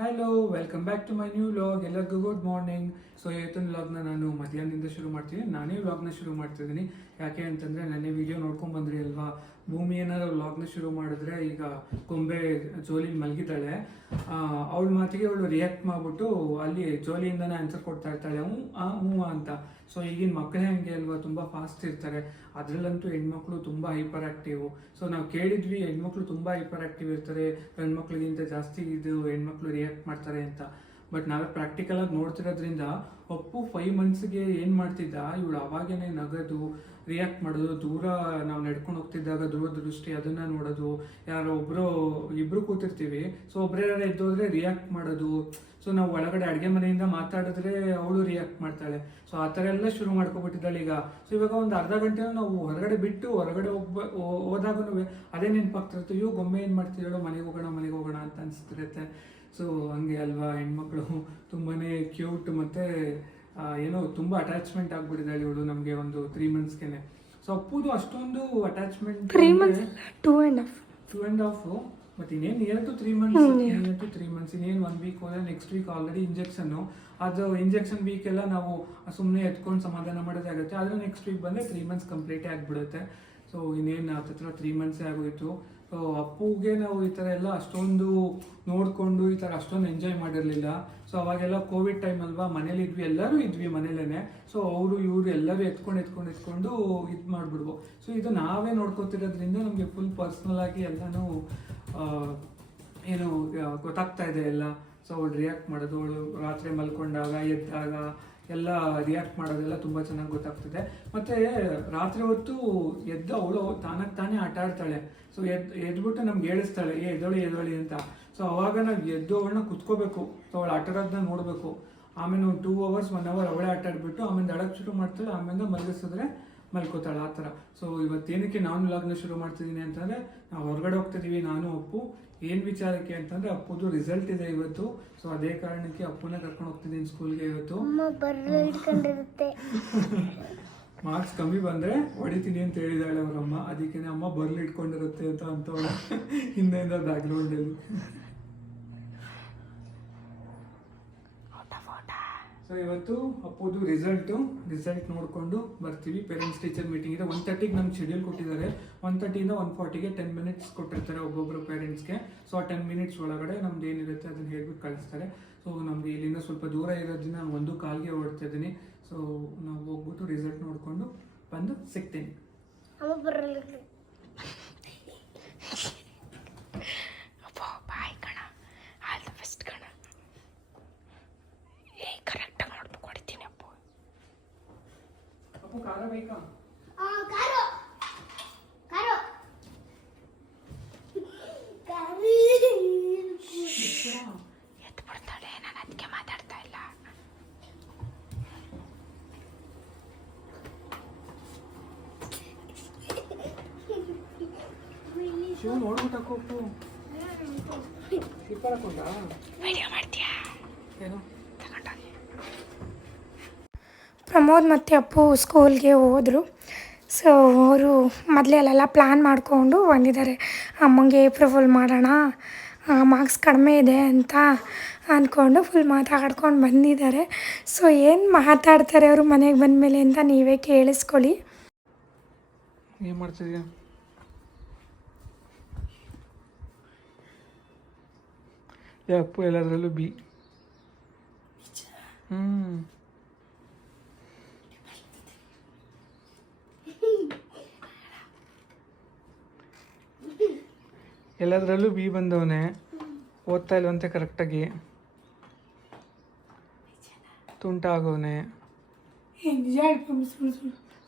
Hello welcome back to my new vlog ಎಲ್ಲರಿಗೂ good morning so ಇವತ್ತಿನ ವ್ಲಾಗ್ನ ನಾನು ಮಧ್ಯಾಹ್ನದಿಂದ ಶುರು ಮಾಡ್ತೀನಿ. ನಾನೇ ವ್ಲಾಗ್ನ ಶುರು ಮಾಡ್ತಿದ್ದೀನಿ ಯಾಕೆ ಅಂತಂದರೆ, ನೆನ್ನೆ ವಿಡಿಯೋ ನೋಡ್ಕೊಂಡು ಬಂದ್ರಿ ಅಲ್ವಾ? ಭೂಮಿ ಏನಾದ್ರು ವ್ಲಾಗ್ನ ಶುರು ಮಾಡಿದ್ರೆ ಈಗ ಕೊಂಬೆ ಜೋಲಿ ಮಲಗಿದ್ದಾಳೆ. ಅವಳ ಮಾತಿಗೆ ಅವಳು ರಿಯಾಕ್ಟ್ ಮಾಡಿಬಿಟ್ಟು ಅಲ್ಲಿ ಜೋಲಿಯಿಂದನೇ ಆನ್ಸರ್ ಕೊಡ್ತಾ ಇರ್ತಾಳೆ. ಹ್ಞೂ ಆ ಹ್ಞೂ ಅಂತ. ಸೊ ಈಗಿನ ಮಕ್ಕಳೇ ಹಂಗೆ ಅಲ್ವಾ? ತುಂಬ ಫಾಸ್ಟ್ ಇರ್ತಾರೆ. ಅದರಲ್ಲಂತೂ ಹೆಣ್ಮಕ್ಳು ತುಂಬ ಹೈಪರ್ ಆಕ್ಟಿವ್ ಸೊ ನಾವು ಕೇಳಿದ್ವಿ ಹೆಣ್ಮಕ್ಳು ತುಂಬ ಹೈಪರ್ ಆಕ್ಟಿವ್ ಇರ್ತಾರೆ. ಗಂಡ್ಮಕ್ಳಿಗಿಂತ ಜಾಸ್ತಿ ಇದು ಹೆಣ್ಮಕ್ಳು ರಿಯಾಕ್ಟ್ ಮಾಡ್ತಾರೆ ಅಂತ. ಬಟ್ ನಾವೇ ಪ್ರಾಕ್ಟಿಕಲ್ ಆಗಿ ನೋಡ್ತಿರೋದ್ರಿಂದ ಅಪ್ಪು ಫೈವ್ ಮಂತ್ಸ್ಗೆ ಏನು ಮಾಡ್ತಿದ್ದ? ಇವಳು ಅವಾಗೇನೆ ನಗದು ರಿಯಾಕ್ಟ್ ಮಾಡೋದು, ದೂರ ನಾವು ನಡ್ಕೊಂಡು ಹೋಗ್ತಿದ್ದಾಗ ದೂರದೃಷ್ಟಿ ಅದನ್ನು ನೋಡೋದು. ಯಾರೋ ಒಬ್ಬರು ಇಬ್ಬರು ಕೂತಿರ್ತೀವಿ. ಸೊ ಒಬ್ರೇ ಎದ್ದೋದ್ರೆ ರಿಯಾಕ್ಟ್ ಮಾಡೋದು. ಸೊ ನಾವು ಒಳಗಡೆ ಅಡುಗೆ ಮನೆಯಿಂದ ಮಾತಾಡಿದ್ರೆ ಅವಳು ರಿಯಾಕ್ಟ್ ಮಾಡ್ತಾಳೆ. ಸೊ ಆ ಥರ ಎಲ್ಲ ಶುರು ಮಾಡ್ಕೊಬಿಟ್ಟಿದ್ದಾಳೆ ಈಗ. ಸೊ ಇವಾಗ ಒಂದು ಅರ್ಧ ಗಂಟೆ ನಾವು ಹೊರಗಡೆ ಬಿಟ್ಟು ಹೊರಗಡೆ ಹೋಗ್ಬ ಹೋದಾಗೂ ಅದೇ ನೆನಪಾಗ್ತಿರುತ್ತೆ ಅಯ್ಯೋ ಗೊಂಬೆ ಏನು ಮಾಡ್ತಿದ್ದಾಳೋ ಮನೆಗೆ ಹೋಗೋಣ ಮನೆಗೆ ಹೋಗೋಣ ಅಂತ ಅನಿಸ್ತಿರುತ್ತೆ. ಸೊ ಹಂಗೆ ಅಲ್ವಾ ಹೆಣ್ಮಕ್ಳು ತುಂಬಾನೇ ಕ್ಯೂಟ್ ಮತ್ತೆ ಏನೋ ತುಂಬ ಅಟ್ಯಾಚ್ಮೆಂಟ್ ಆಗ್ಬಿಟ್ಟಿದ್ದಾಳೆ ಇವಳು ನಮಗೆ ಒಂದು ತ್ರೀ ಮಂತ್ಸ್ಗೆನೆ ಸೊ ಅಪ್ಪುದು ಅಷ್ಟೊಂದು attachment two and half two and half ಮತ್ತೆ ಇನ್ನೇನು near to three months near to three months ಇನ್ನೇನು ಒನ್ ವೀಕ್ ಹೋದ್ರೆ ನೆಕ್ಸ್ಟ್ ವೀಕ್ ಆಲ್ರೆಡಿ ಇಂಜೆಕ್ಷನ್ನು ಅದು ಇಂಜೆಕ್ಷನ್ ವೀಕ್ ಎಲ್ಲ ನಾವು ಸುಮ್ಮನೆ ಎತ್ಕೊಂಡು ಸಮಾಧಾನ ಮಾಡೋದಾಗುತ್ತೆ ಆದರೆ ನೆಕ್ಸ್ಟ್ ವೀಕ್ ಬಂದರೆ ತ್ರೀ ಮಂತ್ಸ್ ಕಂಪ್ಲೀಟೇ ಆಗಿಬಿಡುತ್ತೆ ಸೊ ಇನ್ನೇನು ಹತ್ರ ತ್ರೀ ಮಂತ್ಸೇ ಆಗೋಯಿತು. ಸೊ ಅಪ್ಪುಗೆ ನಾವು ಈ ಥರ ಎಲ್ಲ ಅಷ್ಟೊಂದು ನೋಡಿಕೊಂಡು ಈ ಥರ ಅಷ್ಟೊಂದು ಎಂಜಾಯ್ ಮಾಡಿರಲಿಲ್ಲ. ಸೊ ಅವಾಗೆಲ್ಲ ಕೋವಿಡ್ ಟೈಮ್ ಅಲ್ವಾ ಮನೇಲಿ ಇದ್ವಿ ಎಲ್ಲರೂ ಇದ್ವಿ ಮನೇಲೇ ಸೊ ಅವರು ಇವರು ಎಲ್ಲರೂ ಎತ್ಕೊಂಡು ಎತ್ಕೊಂಡು ಎತ್ಕೊಂಡು ಇದು ಮಾಡಿಬಿಡ್ವು. ಸೊ ಇದು ನಾವೇ ನೋಡ್ಕೊತಿರೋದ್ರಿಂದ ನಮಗೆ ಫುಲ್ ಪರ್ಸ್ನಲ್ ಆಗಿ ಎಲ್ಲನೂ ಏನು ಗೊತ್ತಾಗ್ತಾ ಇದೆ ಎಲ್ಲ. ಸೊ ಅವಳು ರಿಯಾಕ್ಟ್ ಮಾಡೋದು, ಅವಳು ರಾತ್ರಿ ಮಲ್ಕೊಂಡಾಗ, ಎದ್ದಾಗ, ಎಲ್ಲ ರಿಯಾಕ್ಟ್ ಮಾಡೋದೆಲ್ಲ ತುಂಬ ಚೆನ್ನಾಗಿ ಗೊತ್ತಾಗ್ತದೆ. ಮತ್ತೆ ರಾತ್ರಿ ಹೊತ್ತು ಎದ್ದು ಅವಳು ತಾನಾಗಿ ತಾನೇ ಆಟ ಆಡ್ತಾಳೆ. ಸೊ ಎದ್, ಎದ್ಬಿಟ್ಟು ನಮ್ಗೆ ಹೇಳಿಸ್ತಾಳೆ, ಏ, ಎದ್ದೋಳಿ ಎದ್ದೋಳಿ ಅಂತ. ಸೊ ಅವಾಗ ನಾವು ಎದ್ದು ಅವಳನ್ನ ಕುತ್ಕೋಬೇಕು. ಸೊ ಅವಳು ಆಟಾಡೋದನ್ನ ನೋಡಬೇಕು. ಆಮೇಲೆ ಒಂದು ಟೂ ಅವರ್ಸ್ ಒನ್ ಅವರ್ ಅವಳೇ ಆಟ ಆಡ್ಬಿಟ್ಟು, ಆಮೇಲೆ ಅಡಕ್ಕೆ ಶುರು ಮಾಡ್ತಾಳೆ, ಆಮೇಲೆ ಮಲಗಿಸಿದ್ರೆ ಮಲ್ಕೋತಾಳೆ ಆ ಥರ. ಸೊ ಇವತ್ತೇನಕ್ಕೆ ನಾನು ವ್ಲಾಗ್ನ ಶುರು ಮಾಡ್ತಿದ್ದೀನಿ ಅಂತಂದರೆ ನಾವು ಹೊರಗಡೆ ಹೋಗ್ತಿದ್ದೀವಿ ನಾನು ಅಪ್ಪು. ಏನು ವಿಚಾರಕ್ಕೆ ಅಂತಂದರೆ ಅಪ್ಪುದು ರಿಸಲ್ಟ್ ಇದೆ ಇವತ್ತು. ಸೊ ಅದೇ ಕಾರಣಕ್ಕೆ ಅಪ್ಪನ ಕರ್ಕೊಂಡು ಹೋಗ್ತಿದ್ದೀನಿ ಸ್ಕೂಲ್ಗೆ ಇವತ್ತು. ಮಾರ್ಕ್ಸ್ ಕಮ್ಮಿ ಬಂದರೆ ಹೊಡಿತೀನಿ ಅಂತ ಹೇಳಿದಾಳೆ ಅವರಮ್ಮ ಅದಕ್ಕೆ ಅಮ್ಮ ಬರ್ಲಿಟ್ಕೊಂಡಿರುತ್ತೆ ಅಂತ ಅಂತವಳೆ. ಹಿಂದೆಯಿಂದ ಬ್ಯಾಕ್ಗ್ರೌಂಡಲ್ಲಿ. ಸೊ ಇವತ್ತು ಅಪ್ಪೋದು ರಿಸಲ್ಟು ರಿಸಲ್ಟ್ ನೋಡಿಕೊಂಡು ಬರ್ತೀವಿ. ಪೇರೆಂಟ್ಸ್ ಟೀಚರ್ ಮೀಟಿಂಗ್ ಇದೆ. ಒನ್ ತರ್ಟಿಗೆ ನಮ್ಗೆ ಶೆಡ್ಯೂಲ್ ಕೊಟ್ಟಿದ್ದಾರೆ. ಒನ್ ತರ್ಟಿಯಿಂದ ಒನ್ ಫಾರ್ಟಿಗೆ ಟೆನ್ ಮಿನಿಟ್ಸ್ ಕೊಟ್ಟಿರ್ತಾರೆ ಒಬ್ಬೊಬ್ಬರು ಪೇರೆಂಟ್ಸ್ಗೆ ಸೊ ಆ ಟೆನ್ ಮಿನಿಟ್ಸ್ ಒಳಗಡೆ ನಮ್ದು ಏನಿರುತ್ತೆ ಅದನ್ನ ಹೇಳ್ಬಿಟ್ಟು ಕಳಿಸ್ತಾರೆ. ಸೊ ನಮ್ಗೆ ಇಲ್ಲಿಂದ ಸ್ವಲ್ಪ ದೂರ ಇರೋದ್ರಿಂದ ನಾನು ಒಂದು ಕಾಲ್ಗೆ ಓಡ್ತಾ ಇದ್ದೀನಿ. ಸೊ ನಾವು ಹೋಗ್ಬಿಟ್ಟು ರಿಸಲ್ಟ್ ನೋಡಿಕೊಂಡು ಬಂದು ಸಿಗ್ತೀನಿ ಅಮ್ಮ ಬರ್ರೆ ಅಪ್ಪ ಬಾಯ್ ಕಣ ಆಲ್ ದ ಬೆಸ್ಟ್ ಕಣ ಏ ಕರೆಕ್ಟಾಗಿ ನೋಡ್ಬೇಕು ಹೊಡಿತೀನಿ ಅಪ್ಪ ಅಪ್ಪು ಖಾರ ಬೇಕಾ. ಎದ್ದು ಬಿಡ್ತಾಳೆ ನಾನು ಅದಕ್ಕೆ ಮಾತಾಡ್ತಾ ಇಲ್ಲ. ಶಿವ ನೋಡ್ಬಿಟ್ಟು ವಿಡಿಯೋ ಮಾಡ್ತೀಯಾ? ಏನು? ಪ್ರಮೋದ್ ಮತ್ತು ಅಪ್ಪು ಸ್ಕೂಲ್ಗೆ ಹೋದರು. ಸೊ ಅವರು ಮೊದಲೇ ಅಲ್ಲೆಲ್ಲ ಪ್ಲ್ಯಾನ್ ಮಾಡಿಕೊಂಡು ಬಂದಿದ್ದಾರೆ. ಅಮ್ಮಂಗೆ ಏಪ್ರಿಲ್ ಫುಲ್ ಮಾಡೋಣ ಮಾರ್ಕ್ಸ್ ಕಡಿಮೆ ಇದೆ ಅಂತ ಅಂದ್ಕೊಂಡು ಫುಲ್ ಮಾತಾಡ್ಕೊಂಡು ಬಂದಿದ್ದಾರೆ. ಸೊ ಏನು ಮಾತಾಡ್ತಾರೆ ಅವರು ಮನೆಗೆ ಬಂದಮೇಲೆ ಅಂತ ನೀವೇ ಕೇಳಿಸ್ಕೊಳ್ಳಿ. ಏನು ಮಾಡ್ತಿದ್ಯಾ? ಅಪ್ಪು ಎಲ್ಲದರಲ್ಲೂ ಬಿ ಹ್ಞೂ ಎಲ್ಲದರಲ್ಲೂ ಬಿ ಬಂದವನೇ ಓದ್ತಾ ಇಲ್ವಂತೆ ಕರೆಕ್ಟಾಗಿ. ತುಂಟ ಆಗೋನೆ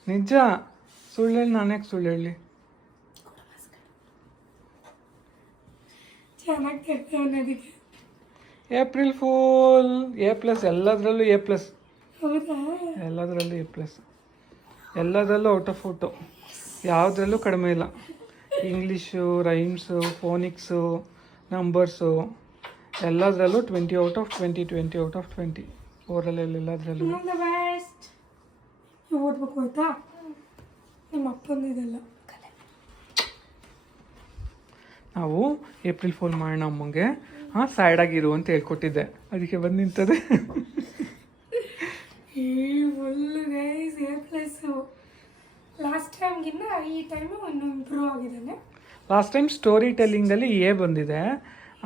ನಿಜ? ಸುಳ್ಳು ಹೇಳಿ ನಾನು ಯಾಕೆ ಸುಳ್ಳು ಹೇಳಿ? ಏಪ್ರಿಲ್ ಫೂಲ್ ಎ ಪ್ಲಸ್ ಎಲ್ಲದರಲ್ಲೂ ಎ ಪ್ಲಸ್. ಎಲ್ಲದರಲ್ಲೂ ಎ ಪ್ಲಸ್. ಎಲ್ಲದರಲ್ಲೂ ಔಟ್ ಆಫ್ ಫೋಟೋ ಯಾವುದರಲ್ಲೂ ಕಡಿಮೆ ಇಲ್ಲ. ಇಂಗ್ಲೀಷು ರೈಮ್ಸು ಫೋನಿಕ್ಸು ನಂಬರ್ಸು ಎಲ್ಲದರಲ್ಲೂ twenty out of twenty twenty out of twenty oral ಎಲ್ಲದರಲ್ಲೂ ಓದ್ಬೇಕು ಆಯ್ತಾ? ನಿಮ್ಮ ಅಪ್ಪಂದಿದೆಲ್ಲ ನಾವು ಏಪ್ರಿಲ್ ಫೋನ್ ಮಾಡೋಣ ಅಮ್ಮಂಗೆ. ಹಾಂ ಸೈಡಾಗಿರು ಅಂತ ಹೇಳ್ಕೊಟ್ಟಿದ್ದೆ. ಅದಕ್ಕೆ ಬಂದು ನಿಂತದೆ ಈ full guys A plus last ಈ ಟೈಮು ಒಂದು ಇಂಪ್ರೂವ್ ಆಗಿದ್ದಾನೆ. ಲಾಸ್ಟ್ ಟೈಮ್ ಸ್ಟೋರಿ ಟೆಲ್ಲಿಂಗಲ್ಲಿ ಎ ಬಂದಿದೆ.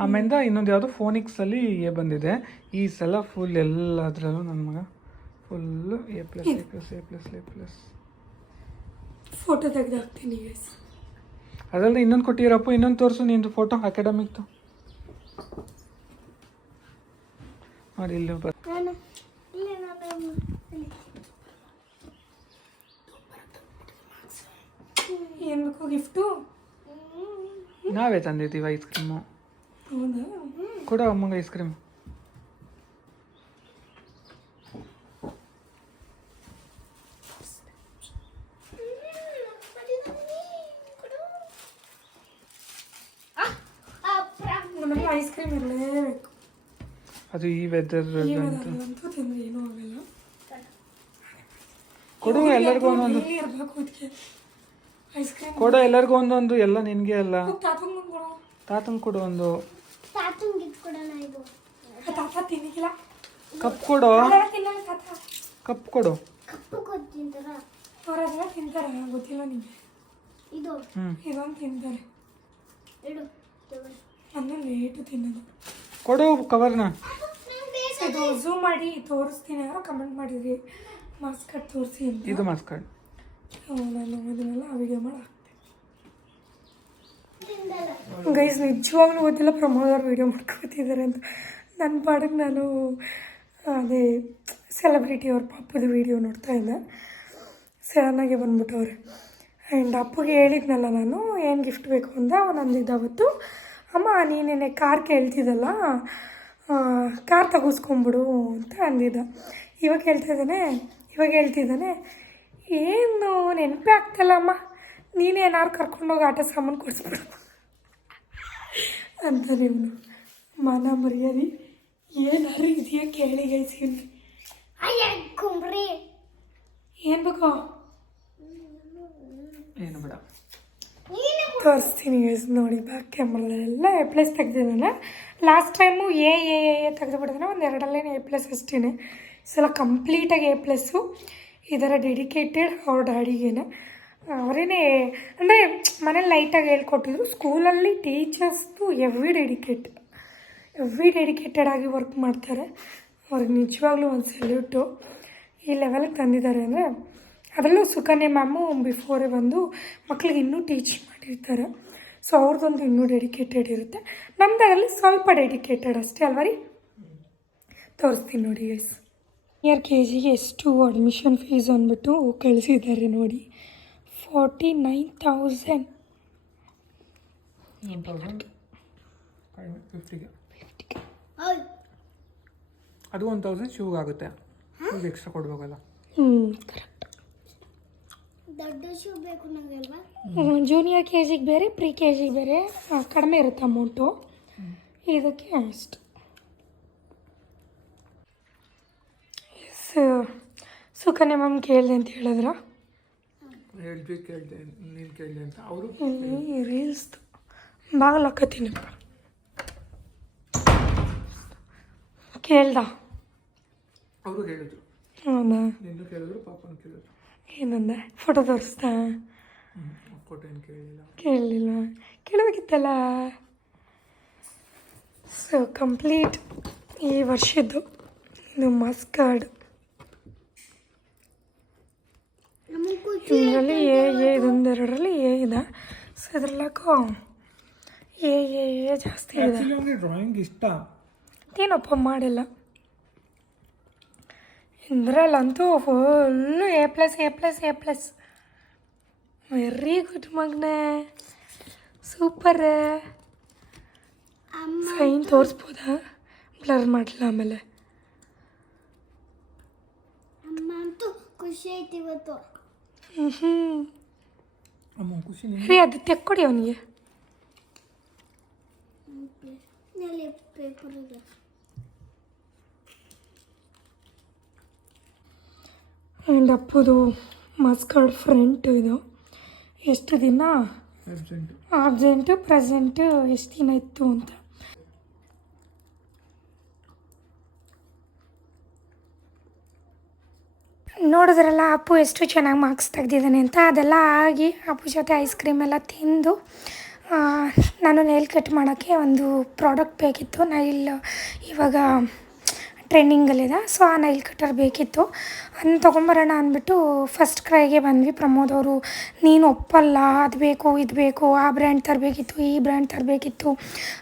ಆಮೇಲೆ ಇನ್ನೊಂದು ಯಾವುದೋ ಫೋನಿಕ್ಸಲ್ಲಿ ಎ ಬಂದಿದೆ. ಈ ಸಲ ಫುಲ್ ಎಲ್ಲದರಲ್ಲೂ ನನ್ನ ಮಗ full A plus A plus A plus A plus photo ತೆಗೆದು ಹಾಕ್ತೀನಿ ಅದಲ್ಲದೆ ಇನ್ನೊಂದು ಕೊಟ್ಟಿರಪ್ಪ ಇನ್ನೊಂದು ತೋರಿಸು ನಿಂದು ಫೋಟೋ ಅಕಾಡೆಮಿಕ್ದು ನೋಡಿ ಇಲ್ಲಿ ಬರ್ ಏನು ಬೇಕು? ಗಿಫ್ಟು ನಾವೇ ತಂದಿದ್ದೀವಿ ಐಸ್ ಕ್ರೀಮು ಹೌದಾ? ಕೊಡ ಅಮ್ಮಂಗೆ ಐಸ್ ಕ್ರೀಮ್ ನಮಗೆ ಐಸ್ ಕ್ರೀಮ್ ಇರಲೇಬೇಕು. ಅದು ಈ ವೆದರ್ ಅಂತೂ. ತಿಂದ್ರೆ ಏನೂ ಆಗಲ್ಲ. ಕೊಡು ಎಲ್ಲರಿಗೂ ಒಂದೊಂದು. ಇಲ್ಲಿ ಇರಬೇಕು ಅದಕ್ಕೆ ಐಸ್ ಕ್ರೀಮ್ ಕೊಡು ಎಲ್ಲರಿಗೂ ಒಂದೊಂದು ಎಲ್ಲ ನಿನಗೆ ಅಲ್ಲ. ತಾತಂಗ್ ಕೊಡು. ತಾತಂಗೆ ಕೊಡು ಒಂದು. ಆ ತಾತ ತಿನ್ನಿಗಿಲ್ಲ ಕಪ್ ಕೊಡು. ತಿನ್ನಲ್ಲ ತಾತ. ಕಪ್ ಕೊಡು. ಅವ್ರು ಅದೆಲ್ಲ ತಿಂತಾರೆ? ಗೊತ್ತಿಲ್ಲ ನಿಮಗೆ ಇದು? ಇದೊಂದು ತಿಂತಾರೆ. ಇಡು ಅಂದ್ರೆ ಲೇಟು ತಿನ್ನೋದು. ಕೊಡು ಕವರ್ನ ಇದು ಝೂಮ್ ಮಾಡಿ ತೋರಿಸ್ತೀನಿ ಯಾರೋ ಕಮೆಂಟ್ ಮಾಡಿದ್ರಿ. ಮಾಸ್ಕ್ ತೋರಿಸಿ ಅಂತ. ಇದು ಮಾಸ್ಕಟ್ ನಾನು ಅದನ್ನೆಲ್ಲ ವಿಡಿಯೋ ಮಾಡಿ ಗೈಸ್ ನಿಜವಾಗ್ಲೂ ಗೊತ್ತಿಲ್ಲ ಪ್ರಮೋದ್ ಅವ್ರು ವೀಡಿಯೋ ಮಾಡ್ಕೊತಿದ್ದಾರೆ ಅಂತ. ನನ್ನ ಪಾಡಿಗೆ ನಾನು ಅದೇ ಸೆಲೆಬ್ರಿಟಿ ಅವ್ರ ಪಾಪದ ವೀಡಿಯೋ ನೋಡ್ತಾ ಇದ್ದೆ. ಸಡನ್ನಾಗೆ ಬಂದ್ಬಿಟ್ಟವ್ರೆ ಆ್ಯಂಡ್ ಅಪ್ಪಗೆ ಹೇಳಿದ್ನಲ್ಲ ನಾನು, ಏನು ಗಿಫ್ಟ್ ಬೇಕು ಅಂತ ಅವನು ಅಂದಿದ್ದ ಅವತ್ತು ಅಮ್ಮ, ನೀನೇನೆ ಕಾರ್ ಕೇಳ್ತಿದ್ದಲ್ಲ ಕಾರ್ ತಗೋಸ್ಕೊಂಬಿಡು ಅಂತ ಅಂದಿದ್ದ. ಇವಾಗ ಹೇಳ್ತಿದ್ದಾನೆ ಇವಾಗ ಹೇಳ್ತಿದ್ದಾನೆ ಏನು ನೆನಪೇ ಆಗ್ತಲ್ಲಮ್ಮ ಅಮ್ಮ. ನೀನೇ ಏನಾದ್ರು ಕರ್ಕೊಂಡೋಗಿ ಆಟ ಸಾಮಾನು ಕೊಡಿಸ್ಬಿಡು. ಅಂತ ನೀವು ಮನ ಮರ್ಯಾದೆ ಏನಾರು ಇದೆಯಾ ಕೇಳಿ ಅಯ್ಯ ಕುಂಬ್ರಿ. ಏನು ಬೇಕು? ಏನು ಬೇಡ. ತೋರಿಸ್ತೀನಿ ಗೈಸ್ ನೋಡಿ ಬ್ಯಾಕ್ ಕ್ಯಾಮ್ರಲ್ಲೆಲ್ಲ A plus ತೆಗ್ದಿದ್ದಾನೆ last time A A A A ತೆಗೆದುಬಿಟ್ಟಿದ್ದಾನೆ ಒಂದು ಎರಡಲ್ಲೇ ಎ ಪ್ಲಸ್ ಅಷ್ಟೇ ಸಲ ಕಂಪ್ಲೀಟಾಗಿ ಎ ಪ್ಲಸ್ಸು ಇದರ ಡೆಡಿಕೇಟೆಡ್ ಅವ್ರ ಅಡಿಗೆನ. ಅವರೇನೆ, ಅಂದರೆ ಮನೇಲಿ ಲೈಟಾಗಿ ಹೇಳ್ಕೊಟ್ಟಿದ್ರು ಸ್ಕೂಲಲ್ಲಿ ಟೀಚರ್ಸ್ದು ಎವ್ರಿ ಡೆಡಿಕೇಟ್ ಎವ್ರಿ ಡೆಡಿಕೇಟೆಡ್ ಆಗಿ ವರ್ಕ್ ಮಾಡ್ತಾರೆ. ಅವ್ರಿಗೆ ನಿಜವಾಗ್ಲೂ ಒಂದು ಸೆಲ್ಯೂಟು ಈ ಲೆವೆಲ್ಗೆ ತಂದಿದ್ದಾರೆ ಅಂದರೆ, ಅದರಲ್ಲೂ ಸುಕನ್ಯಾ ಮ್ಯಾಮು ಬಿಫೋರೇ ಬಂದು ಮಕ್ಳಿಗೆ ಇನ್ನೂ ಟೀಚ್ ಮಾಡಿರ್ತಾರೆ. ಸೊ ಅವ್ರದ್ದೊಂದು ಇನ್ನೂ ಡೆಡಿಕೇಟೆಡ್ ಇರುತ್ತೆ. ನಮ್ಮದರಲ್ಲಿ ಸ್ವಲ್ಪ ಡೆಡಿಕೇಟೆಡ್ ಅಷ್ಟೇ. ಅಲ್ವಾ ರೀ ತೋರಿಸ್ತೀನಿ ನೋಡಿ ಗೈಸ್ ಇಯರ್ ಕೆ ಜಿಗೆ ಎಷ್ಟು ಅಡ್ಮಿಷನ್ ಫೀಸ್ ಅಂದ್ಬಿಟ್ಟು ಕಳಿಸಿದ್ದಾರೆ ನೋಡಿ. ಫಾರ್ಟಿ ನೈನ್ ತೌಸಂಡ್ ಫಿಫ್ಟಿಗೆ ಅದು ಒನ್ ತೌಸಂಡ್ ಶೂಗೆ ಆಗುತ್ತೆ ಶೂಗೆ ಎಕ್ಸ್ಟ್ರಾ ಕೊಡ್ಬೇಕಲ್ಲ ಹ್ಞೂ ಕರೆಕ್ಟ್ ದೊಡ್ಡ ಶೂ ಬೇಕು ಅಲ್ವಾ? ಜೂನಿಯರ್ ಕೆ ಜಿಗೆ ಬೇರೆ ಪ್ರೀ ಕೆ ಜಿಗೆ ಬೇರೆ ಕಡಿಮೆ ಇರುತ್ತೆ ಅಮೌಂಟು ಇದಕ್ಕೆ ಅಷ್ಟು ಎಸ್ ಸುಕನ್ಯಾ ಮ್ಯಾಮ್ ಕೇಳಿದೆ ಅಂತ ಹೇಳಿದ್ರ? ಹೇಳಿದ್ವಿ ಕೇಳಿದೆ ನೀನು ಕೇಳಿದೆ ಅಂತ. ಅವರು? ಇಲ್ಲಿ ರೀಲ್ಸ್ದು ಬಾಗಿಲು ಹಾಕತ್ತೀನಪ್ಪ ಕೇಳ್ದ? ಅವರು ಹೇಳಿದ್ರು. ಹೌದಾ? ನಿನ್ನೂ ಕೇಳಿದ್ರು ಪಾಪನ ಕೇಳಿದ್ರು. ಏನಂದ? ಫೋಟೋ ತೋರಿಸ್ತಾ? ಫೋಟೋ ಏನು ಕೇಳಲಿಲ್ಲ ಕೇಳಲಿಲ್ಲ ಕೇಳಬೇಕಿತ್ತಲ್ಲ? ಸೊ ಕಂಪ್ಲೀಟ್ ಈ ವರ್ಷದ್ದು. ಇದು ಮಾಸ್ ಕಾರ್ಡ್ ನಮಗೆ ಖುಷಿ ಇದರಲ್ಲಿ ಎ ಎ ಇದೊಂದೆರಡರಲ್ಲಿ ಎ ಇದೆ. ಸೊ ಇದ್ರಲ್ಲಕ್ಕೂ ಎ ಎ ಎ ಜಾಸ್ತಿ ಇದೆ. ಅವನಿಗೆ ಡ್ರಾಯಿಂಗ್ ಇಷ್ಟ. ಏನಪ್ಪ ಮಾಡಿಲ್ಲ? ಇಂದ್ರಲ್ಲಂತೂ full A plus A plus A plus very good ಮಗ್ನೆ. Super ಅಮ್ಮ ಸೈನ್ ತೋರಿಸ್ಬೋದಾ? ಬ್ಲರ್ ಮಾಡಲಿಲ್ಲ ಆಮೇಲೆ. ಅಮ್ಮ ಅಂತೂ ಖುಷಿ ಐತಿ ಇವತ್ತು. ಹ್ಞೂ ಅಮ್ಮ ಖುಷಿ ರೀ ಅದು ತೆಕ್ಕೊಡಿ ಅವನಿಗೆ. ಆ್ಯಂಡ್ ಅಪ್ಪದು ಮಸ್ಕರ್ಡ್ ಫ್ರಂಟ್ ಇದು. ಎಷ್ಟು ದಿನ? ಆಬ್ಸೆಂಟು ಪ್ರೆಸೆಂಟು ಎಷ್ಟು ದಿನ ಇತ್ತು ಅಂತ? ನೋಡಿದ್ರಲ್ಲ, ಅಪ್ಪು ಎಷ್ಟು ಚೆನ್ನಾಗಿ ಮಾರ್ಕ್ಸ್ ತೆಗ್ದಿದ್ದಾನೆ ಅಂತ. ಅದೆಲ್ಲ ಆಗಿ ಅಪ್ಪು ಜೊತೆ ಐಸ್ ಕ್ರೀಮ್ ಎಲ್ಲ ತಿಂದು ನಾನು ನೈಲ್ ಕಟ್ ಮಾಡೋಕ್ಕೆ ಒಂದು ಪ್ರಾಡಕ್ಟ್ ಬೇಕಿತ್ತು. ನೈಲ್ ಇವಾಗ ಟ್ರೆಂಡಿಂಗಲ್ಲಿದೆ. ಸೊ, ಆ ನೈಲ್ ಕಟರ್ ಬೇಕಿತ್ತು. ಅದನ್ನ ತೊಗೊಂಬರೋಣ ಅಂದ್ಬಿಟ್ಟು ಫಸ್ಟ್ ಕ್ರೈಗೆ ಬಂದ್ವಿ ಪ್ರಮೋದ್ ಅವರು. ನೀನು ಒಪ್ಪಲ್ಲ, ಅದು ಬೇಕು, ಇದು ಬೇಕು, ಆ ಬ್ರ್ಯಾಂಡ್ ತರಬೇಕಿತ್ತು, ಈ ಬ್ರ್ಯಾಂಡ್ ತರಬೇಕಿತ್ತು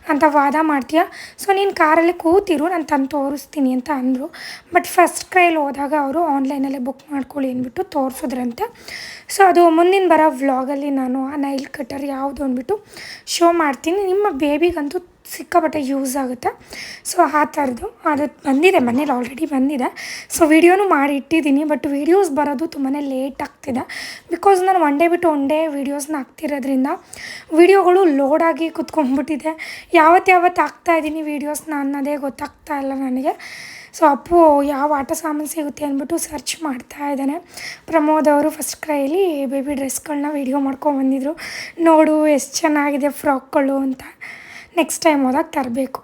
ಅಂತ ವಾದ ಮಾಡ್ತೀಯ? ಸೊ, ನೀನು ಕಾರಲ್ಲಿ ಕೂತಿರು, ನಾನು ತಂದು ತೋರಿಸ್ತೀನಿ ಅಂತ ಅಂದರು. ಬಟ್ ಫಸ್ಟ್ ಕ್ರೈಲಿ ಹೋದಾಗ ಅವರು ಆನ್ಲೈನಲ್ಲೇ ಬುಕ್ ಮಾಡ್ಕೊಳ್ಳಿ ಅಂದ್ಬಿಟ್ಟು ತೋರಿಸಿದ್ರಂತೆ. ಸೊ ಅದು ಮುಂದಿನ ಬರೋ ವ್ಲಾಗಲ್ಲಿ ನಾನು ಆ ನೈಲ್ ಕಟರ್ ಯಾವುದು ಅಂದ್ಬಿಟ್ಟು ಶೋ ಮಾಡ್ತೀನಿ. ನಿಮ್ಮ ಬೇಬಿಗಂತೂ ಸಿಕ್ಕಾಪಟ್ಟೆ ಯೂಸ್ ಆಗುತ್ತೆ. ಸೊ ಆ ಥರದ್ದು ಅದು ಬಂದಿದೆ, ಮನೇಲಿ ಆಲ್ರೆಡಿ ಬಂದಿದೆ. ಸೊ ವೀಡಿಯೋನು ಮಾಡಿ ಇಟ್ಟಿದ್ದೀನಿ ಬಟ್ ವೀಡಿಯೋಸ್ ಬರೋದು ತುಂಬಾ ಲೇಟ್ ಆಗ್ತಿದೆ. ಬಿಕಾಸ್ ನಾನು ಒನ್ ಡೇ ಬಿಟ್ಟು ಒನ್ ಡೇ ವೀಡಿಯೋಸ್ನ ಹಾಕ್ತಿರೋದ್ರಿಂದ ವೀಡಿಯೋಗಳು ಲೋಡಾಗಿ ಕುತ್ಕೊಂಡ್ಬಿಟ್ಟಿದೆ. ಯಾವತ್ತು ಯಾವತ್ತು ಹಾಕ್ತಾ ಇದ್ದೀನಿ ವೀಡಿಯೋಸ್ನ ಅನ್ನೋದೇ ಗೊತ್ತಾಗ್ತಾ ಇಲ್ಲ ನನಗೆ. ಸೊ ಅಪ್ಪು ಯಾವ ಆಟ ಸಾಮಾನು ಸಿಗುತ್ತೆ ಅಂದ್ಬಿಟ್ಟು ಸರ್ಚ್ ಮಾಡ್ತಾ ಇದ್ದಾನೆ. ಪ್ರಮೋದ್ ಅವರು ಫಸ್ಟ್ ಕ್ರೈಲಿ ಬೇಬಿ ಡ್ರೆಸ್ಗಳನ್ನ ವೀಡಿಯೋ ಮಾಡ್ಕೊಂಬಂದಿದ್ರು ನೋಡು, ಎಷ್ಟು ಚೆನ್ನಾಗಿದೆ ಫ್ರಾಕ್ಗಳು ಅಂತ. ನೆಕ್ಸ್ಟ್ ಟೈಮ್ ಹೋದಾಗ ತರಬೇಕು.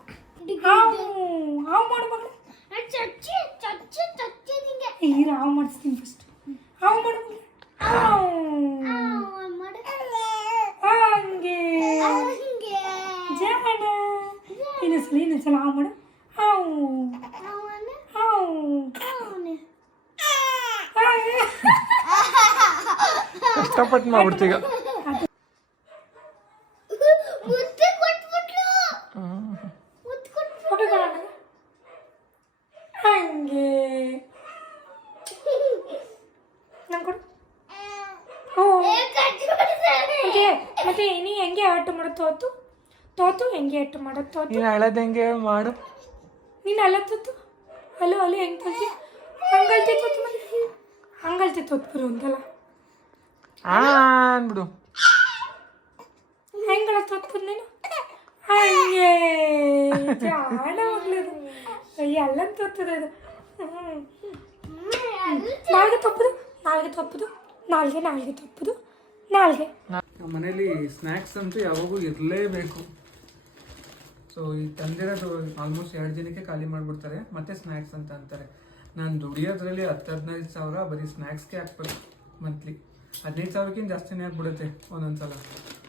ಹಾವು ಮಾಡು ಮಗಳು ಚಚ್ಚಿ ಚಚ್ಚಿ ಚಚ್ಚಿ ನಿಂಗೆ ಈ ಹಾವು ಮಾಡಿಸ್ತೀನಿ. ಫಸ್ಟ್ ಹಾವು. ಮಾಡು ಮಗಳು. ಹಾವು. ಹಂಗೆ. ಹಿಂಗೆ ಜಾಣ ಇನ್ನೊಂದ್ಸಲ ಇನ್ನೊಂದ್ಸಲ ಹಾವು ಮಾಡು. ಹಾವು. ಹಾವು. ಕಷ್ಟಪಟ್ಟು ಮಾಡ್ಬಿಡ್ತೀಗ ಮುತ್ತು ಕೊಟ್ಬಿಟ್ಲು ಮುತ್ತು ಕೊಟ್ಬಿಟ್ಲು ಫೋಟೋ ತಗೊಳ್ಳೋಣ? ಹಂಗೆ. ಹಂಗೆ ಮತ್ತೆ ನೀ ಹೆಂಗೆ ಆಟ ಮಾಡೋ ತೋತು? ತೋತು ಹೆಂಗೆ ಆಟ ಮಾಡೋ ತೋತು? ನೀನು ಹೇಳೋದು ಹೆಂಗೆ ಮಾಡು. ನೀನು ಅಲ್ಲ ತೋತು? ಅಲ್ಲೋ ಅಲ್ಲೋ ಹೆಂಗೆ ತೋತಿ? ಹಂಗಲ್ತಿ ತೋತು ಮತ್ತೆ? ಹಂಗಲ್ತಿ ತೋತ್ ಬರು ಅಂತಲ್ಲ. ಆ ಅಂದ್ಬಿಡು. ಹೆಂಗಳ ತೋತ್ಬೋದು ನೀನು? ಹಂಗೆ. ಜಾಣ ಮಗ್ಳದು ಎಲ್ಲ ತೋರ್ತದೆ ಅದು. ನಾಲ್ಗೆ ತಪ್ಪದು ನಾಲ್ಗೆ ತಪ್ಪದು ನಾಲ್ಗೆ ನಾಲ್ಗೆ ತಪ್ಪದು ನಾಲ್ಗೆ. ನಮ್ಮ ಮನೇಲಿ ಸ್ನ್ಯಾಕ್ಸ್ ಅಂತೂ ಯಾವಾಗೂ ಇರಲೇಬೇಕು. ಸೊ ಈ ತಂದಿರೋದು ಆಲ್ಮೋಸ್ಟ್ ಎರಡು ದಿನಕ್ಕೆ ಖಾಲಿ ಮಾಡಿಬಿಡ್ತಾರೆ ಮತ್ತೆ ಸ್ನ್ಯಾಕ್ಸ್ ಅಂತ ಅಂತಾರೆ. ನಾನು ದುಡಿಯೋದ್ರಲ್ಲಿ ಹತ್ತು ಹದಿನೈದು ಸಾವಿರ ಬರೀ ಸ್ನ್ಯಾಕ್ಸ್ಗೆ ಹಾಕ್ಬೇಕು ಮಂತ್ಲಿ ಹದಿನೈದು ಸಾವಿರಕ್ಕಿಂತ ಜಾಸ್ತಿನೇ ಆಗ್ಬಿಡುತ್ತೆ ಒಂದೊಂದ್ಸಲ.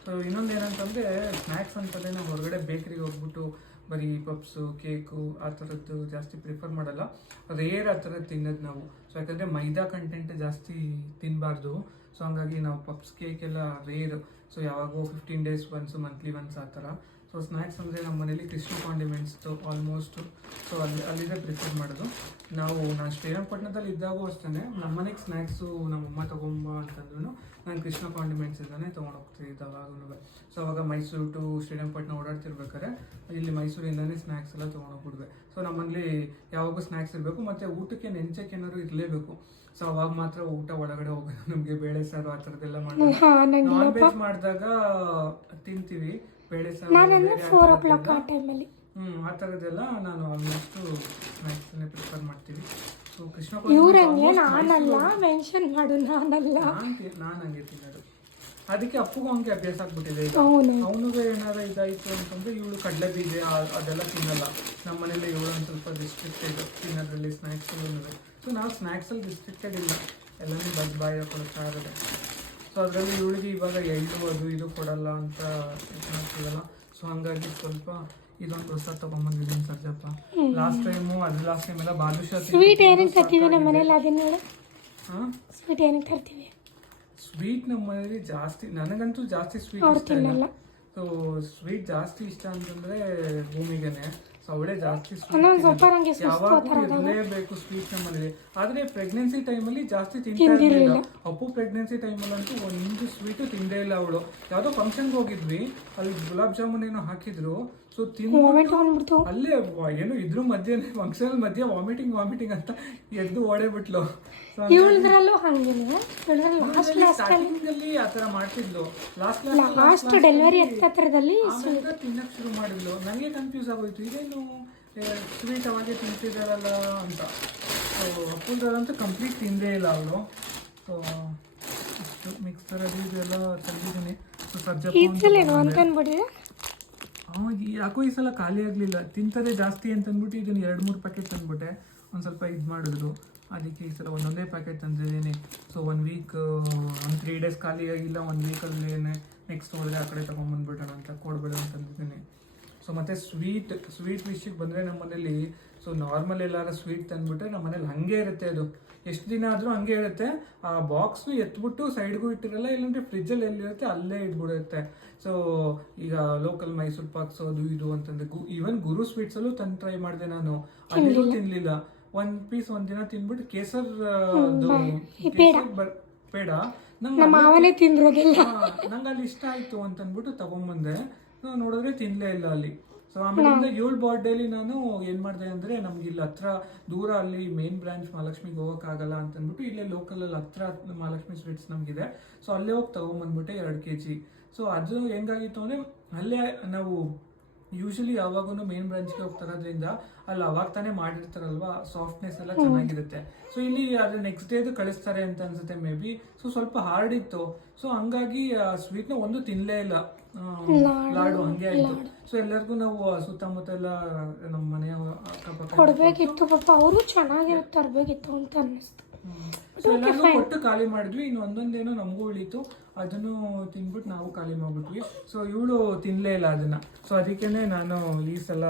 ಸೊ ಇನ್ನೊಂದು ಏನಂತಂದರೆ ಸ್ನ್ಯಾಕ್ಸ್ ಅಂತಂದರೆ ನಾವು ಹೊರಗಡೆ ಬೇಕ್ರಿಗೆ ಹೋಗ್ಬಿಟ್ಟು ಬರೀ ಪಪ್ಸು ಕೇಕು ಆ ಥರದ್ದು ಜಾಸ್ತಿ ಪ್ರಿಫರ್ ಮಾಡಲ್ಲ. ರೇರ್ ಆ ಥರದ್ದು ತಿನ್ನೋದು ನಾವು. ಸೊ ಯಾಕಂದರೆ ಮೈದಾ ಕಂಟೆಂಟ್ ಜಾಸ್ತಿ ತಿನ್ನಬಾರ್ದು ಸೊ ಹಂಗಾಗಿ ನಾವು ಪಪ್ಸ್ ಕೇಕ್ ಎಲ್ಲ ರೇರ್ ಸೊ ಯಾವಾಗೋ fifteen days once monthly once ಆ ಥರ ಸೊ ಸ್ನ್ಯಾಕ್ಸ್ ಅಂದರೆ ನಮ್ಮ ಮನೇಲಿ ಕೃಷ್ಣ ಕಾಂಡಿಮೆಂಟ್ಸ್ದು ಆಲ್ಮೋಸ್ಟು ಸೊ ಅಲ್ಲಿ ಅಲ್ಲಿದೆ ಪ್ರಿಫರ್ ಮಾಡೋದು. ನಾವು ನಾನು ಶ್ರೀರಂಗಪಟ್ಟಣದಲ್ಲಿ ಇದ್ದಾಗೂ ಅಷ್ಟೇ ನಮ್ಮ ಮನೆಗೆ ಸ್ನ್ಯಾಕ್ಸು ನಮ್ಮಮ್ಮ ತೊಗೊಂಬ ಅಂತಂದ್ರೂ ನಾನು ಕೃಷ್ಣ ಕಾಂಡಿಮೆಂಟ್ಸ್ ಇದ್ದಾನೆ ತೊಗೊಂಡೋಗ್ತಿದ್ದೆ ಅವಾಗೂ ಸೊ ಅವಾಗ ಮೈಸೂರು ಟು ಶ್ರೀರಂಗಪಟ್ಟಣ ಓಡಾಡ್ತಿರ್ಬೇಕಾದ್ರೆ ಇಲ್ಲಿ ಮೈಸೂರಿಂದನೇ ಸ್ನ್ಯಾಕ್ಸ್ ಎಲ್ಲ ತೊಗೊಂಡೋಗ್ಬಿಡ್ವೆ ಸೊ ನಮ್ಮಲ್ಲಿ ಯಾವಾಗೂ ಸ್ನ್ಯಾಕ್ಸ್ ಇರಬೇಕು ಮತ್ತು ಊಟಕ್ಕೆ ನೆಂಚಕ್ಕೆ ಏನಾದ್ರು ಇರಲೇಬೇಕು. ಸೊ ಅವಾಗ ಮಾತ್ರ ಊಟ ಒಳಗಡೆ ಹೋಗೋದು ನಮಗೆ ಬೇಳೆ ಸಾರು ಆ ಥರದ್ದೆಲ್ಲ ಮಾಡಿ ನಾನ್ ವೆಜ್ ಮಾಡಿದಾಗ ತಿಂತೀವಿ. ಬೇಳೆ ಸಾರು ನಾನಂದರೆ ಬೇರೆ ಆ ಫೋರ್ ಓ ಥರದ್ದೆಲ್ಲ. ಕ್ಲಾಕ್ ಆ ಟೈಮಲ್ಲಿ ಹ್ಮ್ ಆ ಥರದ್ದೆಲ್ಲ ನಾನು ಆಲ್ಮೋಸ್ಟು ಸ್ನ್ಯಾಕ್ಸನ್ನೇ ಪ್ರಿಫರ್ ಮಾಡ್ತೀನಿ. ಸೊ ಕೃಷ್ಣ ಇವ್ರಂಗೆ ನಾನಲ್ಲ ಮೆನ್ಷನ್ ಮಾಡು ನಾನಲ್ಲ. ನಾನು ಹಂಗೆ ತಿನ್ನೋದು. ಅದಕ್ಕೆ ಅಪ್ಪಗೂ ಹಂಗೆ ಅಭ್ಯಾಸ ಆಗ್ಬಿಟ್ಟಿದೆ ಈಗ. ಅವನು ಅವನಿಗೆ ಏನಾರ ಇದಾಯಿತು ಅಂತಂದ್ರೆ ಇವಳು ಕಡಲೆ ಬೀಜ ಆ- ಅದೆಲ್ಲ ತಿನ್ನಲ್ಲ. ನಮ್ಮ ಮನೇಲಿ ಇವಳು ಒಂದು ಸ್ವಲ್ಪ ರಿಸ್ಟ್ರಿಕ್ಟೆಡ್ ತಿನ್ನೋದ್ರಲ್ಲಿ ಸ್ನ್ಯಾಕ್ಸ್ ಸೊ ನಾವು ಸ್ನ್ಯಾಕ್ಸಲ್ಲಿ ರಿಸ್ಟ್ರಿಕ್ಟೆಡ್ ಇಲ್ಲ. ಎಲ್ಲನೂ ಬದ್ ಬಾಯಿ ಕೊಡ್ತಾ ಇರೋದು ಸೊ ಅದರಲ್ಲಿ ಇವಳಿಗೆ ಇವಾಗ ಎಳ್ಳು ಅದು ಇದು ಕೊಡಲ್ಲ ಅಂತ ಸಿಗಲ್ಲ ಸೊ ಹಂಗಾಗಿ ಸ್ವಲ್ಪ ಇದೊಂದು ಹೊಸ ತಗೊಂಡ್ಬಂದಿದ್ದೀನಿ ಸರ್ಜಪ್ಪ ಲಾಸ್ಟ್ ಟೈಮು ಅದು ಲಾಸ್ಟ್ ಟೈಮ್ ಎಲ್ಲ ಬಾದುಷಾ ಸ್ವೀಟ್ ಏನಕ್ಕೆ ತರ್ತೀವಿ ನಮ್ಮ ಮನೇಲಿ ಅದನ್ನ ನೋಡು ಹಾಂ? ಸ್ವೀಟ್ ಏನಕ್ಕೆ ತರ್ತೀವಿ ಸ್ವೀಟ್ ನಮ್ಮ ಮನೇಲಿ ಜಾಸ್ತಿ ನನಗಂತೂ ಜಾಸ್ತಿ ಸ್ವೀಟ್ ಇಷ್ಟ ಇಲ್ಲ. ಸೊ ಸ್ವೀಟ್ ಜಾಸ್ತಿ ಇಷ್ಟ ಅಂತಂದ್ರೆ ಭೂಮಿಗೆನೆ. ಅವಳೇ ಜಾಸ್ತಿ ಅಂದ್ರೆ ಒಂದು ಸ್ವಲ್ಪ ನನಗೆ ಸ್ವೀಟ್ ಸುಸ್ತು ಆ ಥರ ಯಾವಾಗೂ ಇರಲೇಬೇಕು ಸ್ವೀಟ್ ನಮ್ಮ ಮನೇಲಿ ಆದ್ರೆ ಪ್ರೆಗ್ನೆನ್ಸಿ ಟೈಮಲ್ಲಿ ಜಾಸ್ತಿ ತಿಂತಾ ಇರಲಿಲ್ಲ. ಅಪ್ಪು ಪ್ರೆಗ್ನೆನ್ಸಿ ಟೈಮಲ್ಲಂತೂ ಒಂದು ಸ್ವೀಟ್ ತಿಂದೇ ಇಲ್ಲ ಅವಳು. ಯಾವುದೋ ಫಂಕ್ಷನ್ಗೆ ಹೋಗಿದ್ವಿ. ಅಲ್ಲಿ ಗುಲಾಬ್ ಜಾಮೂನ್ ಏನೋ ಹಾಕಿದ್ರು. ಸೊ ತಿಂದ್ಬಿಟ್ಟು ಮೊಮೆಂಟ್ ಬಂದ್ಬಿಡ್ತು ಅಲ್ಲೇ ಏನು ಇದ್ರು ಮಧ್ಯೆ ಫಂಕ್ಷನ್ ಮಧ್ಯೆ ವಾಮಿಟಿಂಗ್ ವಾಮಿಟಿಂಗ್ ಅಂತ ಎದ್ದು ಓಡೇ ಬಿಟ್ಲು ಇವಳದ್ರಲ್ಲೂ ಹಂಗೇನೆ. ಲಾಸ್ಟ್ ಲಾಸ್ಟ್ ಅಲ್ಲಿ ಆ ತರ ಮಾಡ್ತಿದ್ಲು. ಲಾಸ್ಟ್ ಲಾಸ್ಟ್ ಡೆಲಿವರಿ ಹತ್ತತ್ರದಲ್ಲಿ ತಿನ್ನಕ್ ಶುರು ಮಾಡಿದ್ಲು. ನನಗೆ ಕನ್ಫ್ಯೂಸ್ ಆಗೋಯ್ತು. ಇದೇನು ಸ್ವೀಟ್ ಅವಾಗೆ ತಿಂತಿದ್ದಾರಲ್ಲ ಅಂತ. ಸೊ ಅಪ್ಪುಲ್ದಂತೂ ಕಂಪ್ಲೀಟ್ ತಿಂದೇ ಇಲ್ಲ ಅವಳು. ಸೊ ಮಿಕ್ಸರ್ ಅದು ಇದೆಲ್ಲ ತಂದಿದ್ದೀನಿ ಸೊ ಸರ್ಜಪ್ಪ ಯಾಕೋ ಈ ಸಲ ಖಾಲಿ ಆಗಲಿಲ್ಲ. ತಿಂತದೆ ಜಾಸ್ತಿ ಅಂತ ಅಂದ್ಬಿಟ್ಟು ಇದನ್ನು ಎರಡು ಮೂರು ಪ್ಯಾಕೆಟ್ ತಂದ್ಬಿಟ್ಟೆ. ಒಂದು ಸ್ವಲ್ಪ ಇದು ಮಾಡಿದ್ರು. ಅದಕ್ಕೆ ಈ ಸಲ ಒಂದೊಂದೇ ಪ್ಯಾಕೆಟ್ ತಂದಿದ್ದೀನಿ. ಸೊ ಒನ್ ವೀಕ್ ಒಂದು ತ್ರೀ ಡೇಸ್ ಖಾಲಿ ಆಗಿಲ್ಲ. ಒಂದು ವೀಕಲ್ಲಿ ನೆಕ್ಸ್ಟ್ ಹೋದರೆ ಆ ಕಡೆ ತೊಗೊಂಬಂದ್ಬಿಡೋಣ ಅಂತ, ಕೊಡ್ಬೇಡ ಅಂತ ಅಂದಿದ್ದೀನಿ ಸೊ ಮತ್ತೆ ಸ್ವೀಟ್ ಸ್ವೀಟ್ ವಿಷಯಕ್ಕೆ ಬಂದರೆ ನಮ್ಮ ಮನೇಲಿ ಸೊ ನಾರ್ಮಲ್ ಎಲ್ಲಾರ ಸ್ವೀಟ್ ತಂದ್ಬಿಟ್ರೆ ನಮ್ಮ ಮನೇಲಿ ಹಂಗೆ ಇರುತ್ತೆ ಅದು. ಎಷ್ಟು ದಿನ ಆದರೂ ಹಂಗೆ ಇರುತ್ತೆ. ಆ ಬಾಕ್ಸ್ನು ಎತ್ಬಿಟ್ಟು ಸೈಡ್ಗೂ ಇಟ್ಟಿರಲ್ಲ ಇಲ್ಲಾಂದ್ರೆ ಫ್ರಿಜ್ಜಲ್ಲಿ ಎಲ್ಲಿರುತ್ತೆ ಅಲ್ಲೇ ಇಟ್ಬಿಡುತ್ತೆ. ಸೊ ಈಗ ಲೋಕಲ್ ಮೈಸೂರು ಪಾಕ್ಸ್ ಅದು ಇದು ಅಂತಂದ್ರೆ ಗು ಈವನ್ ಗುರು ಸ್ವೀಟ್ಸಲ್ಲೂ ತಂದು ಟ್ರೈ ಮಾಡಿದೆ ನಾನು. ಅಲ್ಲಿ ತಿನ್ಲಿಲ್ಲ? ಒಂದ್ ಪೀಸ್ ಒಂದ್ ದಿನ ತಿನ್ಬಿಟ್ಟು ಕೇಸರ್ ಬೇಡ ನಂಗೆ ತಿಂದ್ರೋದೆಲ್ಲ. ಅಲ್ಲಿ ಇಷ್ಟ ಆಯ್ತು ಅಂತ ಅಂದ್ಬಿಟ್ಟು ತಗೊಂಬಂದೆ ನೋಡಿದ್ರೆ ತಿನ್ಲೇ ಇಲ್ಲ ಅಲ್ಲಿ. ಸೊ ಆಮೇಲೆ ಏಳು ಬರ್ಡೇಲಿ ನಾನು ಏನ್ ಮಾಡಿದೆ ಅಂದ್ರೆ ನಮ್ಗೆ ಇಲ್ಲಿ ಹತ್ರ ದೂರ ಅಲ್ಲಿ ಮೇನ್ ಬ್ರಾಂಚ್ ಮಹಾಲಕ್ಷ್ಮಿಗೆ ಹೋಗೋಕ್ಕಾಗಲ್ಲ ಅಂತ ಅಂದ್ಬಿಟ್ಟು ಇಲ್ಲೇ ಲೋಕಲ್ ಅಲ್ಲಿ ಹತ್ರ ಮಹಾಲಕ್ಷ್ಮಿ ಸ್ವೀಟ್ಸ್ ನಮ್ಗಿದೆ. ಸೊ ಅಲ್ಲೇ ಹೋಗಿ ತಗೊಂಬಂದ್ಬಿಟ್ಟೆ ಎರಡು ಕೆ ಜಿ ಸೊ ಅದು ಹೆಂಗಾಗಿತ್ತು ಅಂದ್ರೆ ಅಲ್ಲೇ ನಾವು ಯೂಶಲಿ ಯಾವಾಗೂ ಮೇನ್ ಬ್ರಾಂಚ್ಗೆ ಹೋಗ್ತಾರೋದ್ರಿಂದ ಅಲ್ಲಿ ಅವಾಗ ತಾನೇ ಮಾಡಿರ್ತಾರಲ್ವಾ? ಸಾಫ್ಟ್ನೆಸ್ ಎಲ್ಲ ಚೆನ್ನಾಗಿರುತ್ತೆ. ಸೊ ಇಲ್ಲಿ ಅದ್ರ ನೆಕ್ಸ್ಟ್ ಡೇದು ಕಳಿಸ್ತಾರೆ ಅಂತ ಅನ್ಸುತ್ತೆ ಮೇ ಬಿ ಸೊ ಸ್ವಲ್ಪ ಹಾರ್ಡ್ ಇತ್ತು. ಸೊ ಹಂಗಾಗಿ ಆ ಸ್ವೀಟ್ನ ಒಂದು ತಿನ್ಲೇ ಇಲ್ಲ. ಲಾಡು ಹಂಗೆ ಆಯ್ತು. ಸೊ ಎಲ್ಲರಿಗೂ ನಾವು ಸುತ್ತಮುತ್ತ ಎಲ್ಲ ನಮ್ಮ ಮನೆಯ ಕೊಡ್ಬೇಕಿತ್ತು ಪಾಪ ಅವರು ಚೆನ್ನಾಗಿರುತ್ತೆ ತರಬೇಕಿತ್ತು ಅಂತ ಅನ್ನಿಸ್ತು. ಸೊ ಎಲ್ಲರಿಗೂ ಕೊಟ್ಟು ಖಾಲಿ ಮಾಡಿದ್ವಿ. ಇನ್ನು ಒಂದೊಂದೇನೋ ನಮಗೂ ಉಳಿತು. ಅದನ್ನು ತಿನ್ಬಿಟ್ಟು ನಾವು ಖಾಲಿ ಮಾಡ್ಬಿಟ್ವಿ. ಸೊ ಇವಳು ತಿನ್ಲೇ ಇಲ್ಲ ಅದನ್ನ. ಸೊ ಅದಕ್ಕೇನೆ ನಾನು ಈ ಸಲ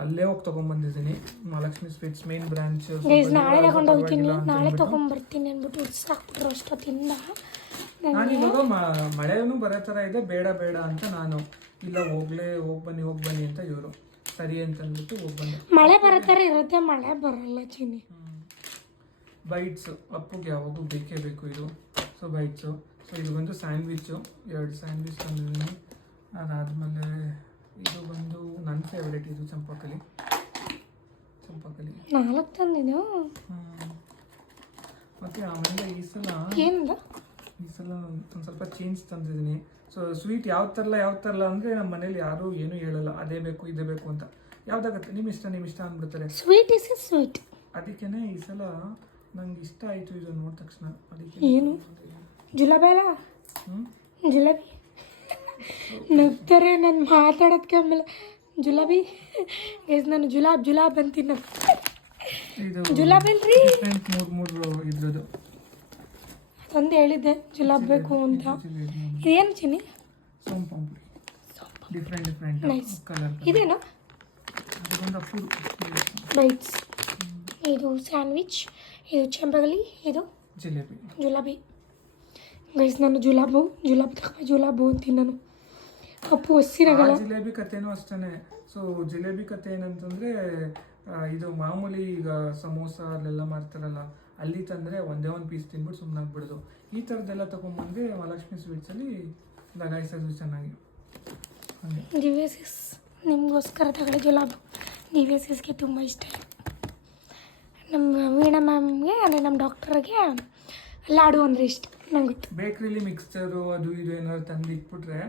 ಅಲ್ಲೇ ಹೋಗಿ ತಗೊಂಡ್ಬಂದಿದ್ದೀನಿ Mahalakshmi sweets main branch guys ನಾಳೆ ತಗೊಂಡು ಹೋಗ್ತೀನಿ ನಾಳೆ ತಗೊಂಡ್ಬರ್ತೀನಿ ಅಂದ್ಬಿಟ್ಟು ಉಡ್ಸಾಕ್ಬಿಟ್ರು ಅಷ್ಟೊತ್ತಿಂದ. ನಾನು ಇವಾಗ ಮಳೆನೂ ಬರೋ ಥರ ಇದೆ. ಬೇಡ ಬೇಡ ಅಂತ ನಾನು ಇಲ್ಲ ಹೋಗ್ಲೇ ಹೋಗ್ ಬನ್ನಿ ಹೋಗ್ ಬನ್ನಿ ಅಂತ ಇವರು. ಸರಿ ಅಂತ ಅಂದ್ಬಿಟ್ಟು ಹೋಗ್ ಬನ್ನಿ ಮಳೆ ಬರೋ ಥರ ಇರುತ್ತೆ ಮಳೆ ಬರಲ್ಲ ಚೀನಿ. ಬೈಟ್ಸು ಅಪ್ಪುಗೆ ಯಾವಾಗೂ ಬೇಕೇ ಬೇಕು ಇದು. ಸೊ ಬೈಟ್ಸು ಸೊ ಇದು ಬಂದು ಸ್ಯಾಂಡ್ವಿಚ್ಚು ಎರಡು ಸ್ಯಾಂಡ್ವಿಚ್ ತಂದಿದ್ದೀನಿ. ಅದಾದಮೇಲೆ ಇದು ಬಂದು ನನ್ನ ಫೇವ್ರೇಟ್ ಇದು ಚಂಪಕಲಿ. ಚಂಪಾಕಲಿ. ನಾಲ್ಕು ತಂದಿದ್ದು ಓಕೆ ಮತ್ತೆ ಆಮೇಲೆ ಈ ಸಲ ಏನಿಲ್ಲ. ಈ ಸಲ ಒಂದು ಸ್ವಲ್ಪ ಚೇಂಜ್ ತಂದಿದ್ದೀನಿ. ಸೊ ಸ್ವೀಟ್ ಯಾವ ತರಲ್ಲ ಯಾವ ತರಲ್ಲ ಅಂದರೆ ನಮ್ಮ ಮನೇಲಿ ಯಾರೂ ಏನೂ ಹೇಳಲ್ಲ. ಅದೇ ಬೇಕು ಇದೇ ಬೇಕು ಅಂತ. ಯಾವ್ದಾಗತ್ತೆ? ನಿಮ್ಮ ಇಷ್ಟ ನಿಮ್ಮ ಇಷ್ಟ ಅಂದ್ಬಿಡ್ತಾರೆ ಸ್ವೀಟ್ ಇಸ್ ಸ್ವೀಟ್ ಅದಕ್ಕೇನೆ ಈ ಸಲ ನಂಗೆ ಇಷ್ಟ ಆಯಿತು ಇದು ನೋಡಿದ ತಕ್ಷಣ. ಅದಕ್ಕೆ ಏನು? ಜುಲಾಬಿ ಅಲ್ಲ? ಜುಲಾಬಿ? ನಗ್ತಾರೆ ನಾನು ಮಾತಾಡೋದಕ್ಕೆ ಆಮೇಲೆ ಜುಲಾಬಿ. ಗೈಸ್ ನಾನು ಜುಲಾಬ್ ಜುಲಾಬ್ ಅಂತೀನಿ. ಜುಲಾಬಿ ಅಲ್ರಿ ಅದೊಂದು ಹೇಳಿದ್ದೆ ಜುಲಾಬ್ ಬೇಕು ಅಂತ. ಏನು ಚಿನ್ನಿ. ಕಲರ್ ಇದೇನಾ? ಬೈಟ್ಸ್ ಇದು ಸ್ಯಾಂಡ್ವಿಚ್ ಇದು ಚೆಂಬಗಲಿ ಇದು ಜಿಲೇಬಿ. ಜುಲಾಬಿ. ಗೈಸ್ ನಾನು ಜುಲಾಬು ಜುಲಾಬ್ ಜುಲಾಬು ಅಂತೀನಿ ನಾನು. ಅಪ್ಪು ಆ ಹಸಿರಾಗಲ್ಲ ಜಿಲೇಬಿ ಕಥೆನೂ ಅಷ್ಟೇ ಸೊ ಜಿಲೇಬಿ ಕಥೆ ಏನಂತಂದ್ರೆ ಆ, ಇದು ಮಾಮೂಲಿ ಈಗ ಸಮೋಸ ಅಲ್ಲೆಲ್ಲ ಮಾಡ್ತಾರಲ್ಲ ಅಲ್ಲಿ ತಂದ್ರೆ ಒಂದೇ ಒಂದು ಪೀಸ್ ತಿನ್ಬಿಟ್ಟು ಸುಮ್ಮನೆ ಆಗ್ಬಿಡೋದು. ಈ ಥರದ್ದೆಲ್ಲ ತಗೊಂಬಂದ್ರೆ ಮಹಾಲಕ್ಷ್ಮಿ ಸ್ವೀಟ್ಸಲ್ಲಿ ಲಗಾಯಿಸೋದು ಚೆನ್ನಾಗಿ. ಹಾಗೆ. ದಿವ್ಯಸಿಸ್ ನಿಮಗೋಸ್ಕರ ತಗೊಳ್ಳಿ ಜುಲಾಬ್ ನಿವೇಸಿಸ್ಗೆ ತುಂಬ ಇಷ್ಟ. ನಮ್ಮ ವೀಣಾ ಮ್ಯಾಮ್ಗೆ ಅಂದರೆ ನಮ್ಮ ಡಾಕ್ಟರ್ಗೆ ಲಾಡು ಅಂದರೆ ಇಷ್ಟ ನಂಗೆ ಗೊತ್ತು. ಬೇಕ್ರಿಲಿ ಮಿಕ್ಸ್ಚರು ಅದು ಇದು ಏನಾದ್ರು ತಂದು ಇಟ್ಬಿಟ್ರೆ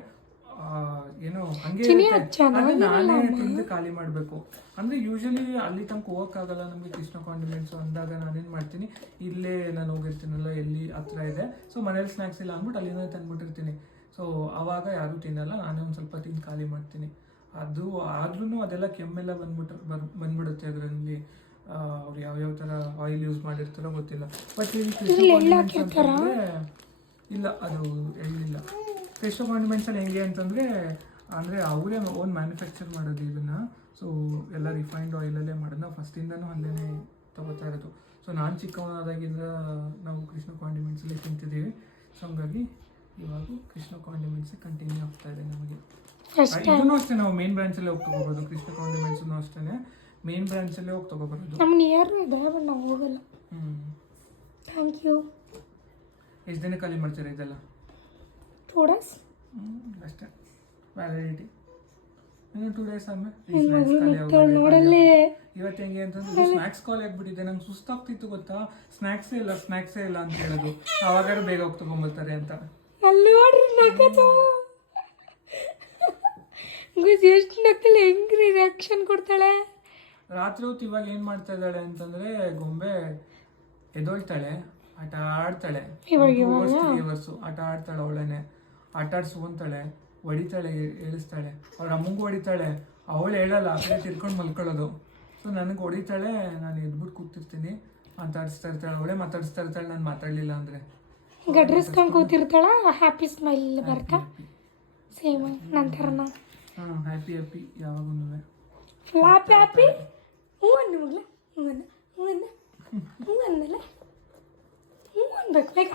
ಏನೋ ಹಂಗೆ ಇರುತ್ತೆ. ನಾನೇ ತಿಂದು ಖಾಲಿ ಮಾಡಬೇಕು. ಅಂದ್ರೆ ಯೂಶಲಿ ಅಲ್ಲಿ ತನಕ ಹೋಗಕ್ಕಾಗಲ್ಲ ನಮಗೆ ಕೃಷ್ಣ ಕಾಂಡಿಮೆಂಟ್ಸ್ ಅಂದಾಗ ನಾನೇನ್ ಮಾಡ್ತೀನಿ ಇಲ್ಲೇ ನಾನು ಹೋಗಿರ್ತೀನಲ್ಲ ಎಲ್ಲಿ ಹತ್ರ ಇದೆ. ಸೊ ಮನೇಲಿ ಸ್ನಾಕ್ಸ್ ಇಲ್ಲ ಅಂದ್ಬಿಟ್ಟು ಅಲ್ಲಿಂದ ತಂದ್ಬಿಟ್ಟಿರ್ತೀನಿ. ಸೊ ಅವಾಗ ಯಾರು ತಿನ್ನಲ್ಲ ನಾನೇ ಒಂದು ಸ್ವಲ್ಪ ತಿಂದು ಖಾಲಿ ಮಾಡ್ತೀನಿ. ಅದು ಆದ್ರೂ ಅದೆಲ್ಲ ಕೆಮ್ಮೆಲ್ಲ ಬಂದ್ಬಿಟ್ರೆ ಬರ್ ಬಂದ್ಬಿಡುತ್ತೆ ಅದರಲ್ಲಿ. ಅವ್ರು ಯಾವ್ಯಾವ ಥರ ಆಯಿಲ್ ಯೂಸ್ ಮಾಡಿರ್ತಾರೋ ಗೊತ್ತಿಲ್ಲ. ಬಟ್ ಕೃಷ್ಣ ಇಲ್ಲ ಅದು ಎಳ್ಳಿಲ್ಲ. ಕೃಷ್ಣ ಕಾಂಡಿಮೆಂಟ್ಸ್ ಅಲ್ಲಿ ಹೆಂಗೆ ಅಂತಂದ್ರೆ ಅಂದ್ರೆ ಅವರೇ ಓನ್ ಮ್ಯಾನುಫ್ಯಾಕ್ಚರ್ ಮಾಡೋದು ಇದನ್ನು. ಸೊ ಎಲ್ಲ ರಿಫೈನ್ಡ್ ಆಯಿಲಲ್ಲೇ ಮಾಡೋದು. ನಾವು ಫಸ್ಟಿಂದನೂ ಅಲ್ಲೇ ತಗೋತಾ ಇರೋದು. ಸೊ ನಾನು ಚಿಕ್ಕವನಾದಾಗಿಂದ ನಾವು ಕೃಷ್ಣ ಕಾಂಡಿಮೆಂಟ್ಸ್ ಅಲ್ಲಿ ತಿಂತಿದ್ದೀವಿ. ಸೊ ಹಂಗಾಗಿ ಇವಾಗ ಕೃಷ್ಣ ಕಾಂಡಿಮೆಂಟ್ಸ್ ಕಂಟಿನ್ಯೂ ಆಗ್ತಾ ಇದೆ ನಮಗೆ. ಇದನ್ನು ಅಷ್ಟೇ ನಾವು ಮೇನ್ ಬ್ರ್ಯಾಂಚಲ್ಲೇ ಹೋಗಿ ತಗೋಬೋದು. ಕೃಷ್ಣ ಕಾಂಡಿಮೆಂಟ್ಸ್ನು ಅಷ್ಟೇ. ಮೇನ್ ಬ್ರಾಂಚಲ್ಲೇ ಹೋಗಿ ತಗೋಬರೋದು. ನಮ್ಮ ನಿಯರ್ ಇದೆ ಬಟ್ ನಾವು ಹೋಗಲ್ಲ. ಹ್ಞೂ ಥ್ಯಾಂಕ್ ಯು ಎಷ್ಟು ದಿನ ಖಾಲಿ ಮಾಡ್ತೀರಾ ಇದೆಲ್ಲ? ಹ್ಮ್, ಅಷ್ಟೇ. ವ್ಯಾಲಿಡಿಟಿ ಇನ್ನು ಟೂ ಡೇಸ್ ಆದ್ಮೇಲೆ. ನೋಡಲ್ಲಿ. ಇವತ್ತು ಹೆಂಗೆ ಅಂತಂದ್ರೆ ಸ್ನಾಕ್ಸ್ ಕಾಲ್ ಆಗ್ಬಿಟ್ಟಿದೆ. ನಂಗೆ ಸುಸ್ತಾಗ್ತಿತ್ತು ಗೊತ್ತಾ? ಸ್ನಾಕ್ಸೇ ಇಲ್ಲ ಸ್ನಾಕ್ಸೇ ಇಲ್ಲ ಅಂತ ಹೇಳೋದು. ಅವಾಗ ಬೇಗ ಹೋಗಿ ತಗೊಂಬರ್ತಾರೆ ಅಂತ. ಅಲ್ಲಿ ನೋಡ್ರಿ ನಗದು. ಗುಜ್ ಎಷ್ಟು ನಕ್ಕಲ್ಲಿ ಹೆಂಗ್ರಿ ರಿಯಾಕ್ಷನ್ ಕೊಡ್ತಾಳೆ. ರಾತ್ರಿ ಹೊತ್ತು ಇವಾಗ ಏನು ಮಾಡ್ತಾ ಇದ್ದಾಳೆ ಅಂತಂದ್ರೆ ಗೊಂಬೆ ಎದೊಳ್ತಾಳೆ ಆಟ ಆಡ್ತಾಳೆ. ಇವಾಗ ಇವರ್ಸು ಆಟ ಆಡ್ತಾಳೆ ಅವಳೇನೆ ಆಟ ಆಡ್ಸ್ಕೊಂತಾಳೆ ಹೊಡಿತಾಳೆ ಹೇಳಿಸ್ತಾಳೆ. ಅವ್ರ ಅಮ್ಮಂಗೂ ಹೊಡಿತಾಳೆ. ಅವಳು ಹೇಳಲ್ಲ ಅದೇ ಕಡೆ ತಿರ್ಕೊಂಡು ಮಲ್ಕೊಳ್ಳೋದು. ಸೊ ನನಗೆ ಹೊಡಿತಾಳೆ ನಾನು ಎದ್ಬಿಟ್ಟು ಕೂತಿರ್ತೀನಿ. ಮಾತಾಡಿಸ್ತಾ ಇರ್ತಾಳೆ ಅವಳೇ ಮಾತಾಡಿಸ್ತಾ ಇರ್ತಾಳೆ ನಾನು ಮಾತಾಡಲಿಲ್ಲ ಅಂದರೆ. ಗಡ್ರಿಸ್ಕೊಂಡು ಕೂತಿರ್ತಾಳ ಹ್ಯಾಪಿ ಸ್ಮೈಲ್ ಬರ್ತಾ? ಸೇಮ್ ನಂತರನ? ಹಾಂ ಹ್ಯಾಪಿ ಹ್ಯಾಪಿ ಯಾವಾಗೂ ಫ್ಲಾಪಿ ಹ್ಯಾಪಿ ಹ್ಞೂ ಅನ್ನು ಮಗ್ಲ ಹ್ಞೂ ಅನ್ನ ಹ್ಞೂ ಅನ್ನ ಹ್ಞೂ ಅನ್ನಲ್ಲ? ಹ್ಞೂ ಅನ್ಬೇಕು ಬೇಗ.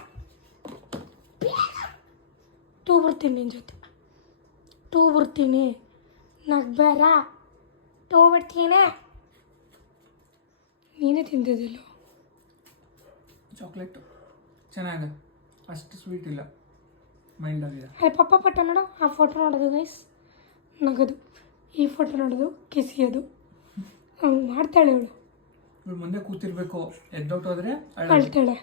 ಟೂ ಬರ್ತೀನಿ ನಿನ್ನ ಜೊತೆ. ಟೂ ಬರ್ತೀನಿ. ನಗ್ಬೇಡ ಟೂ ಬರ್ತೀನಿ. ನೀನೇ ತಿಂದಿದ್ದಿಲ್ಲ? ಚಾಕ್ಲೇಟು. ಚೆನ್ನಾಗ ಅಷ್ಟು ಸ್ವೀಟ್ ಇಲ್ಲ. ಮೈಂಡ್ ಅಲ್ಲಿ ಪಪ್ಪ ಪಟ್ಟ ನೋಡು. ಆ ಫೋಟೋ ನೋಡೋದು ಗೈಸ್ ನಗದು. ಈ ಫೋಟೋ ನೋಡೋದು ಕಿಸಿಯೋದು. ಹಂಗೆ ಮಾಡ್ತಾಳೆ ಅವಳು. ಇವಳು ಮುಂದೆ ಕೂತಿರ್ಬೇಕು. ಎದ್ದೋಟೋದ್ರೆ ಅಳ ಅಳ್ತಾಳೆ.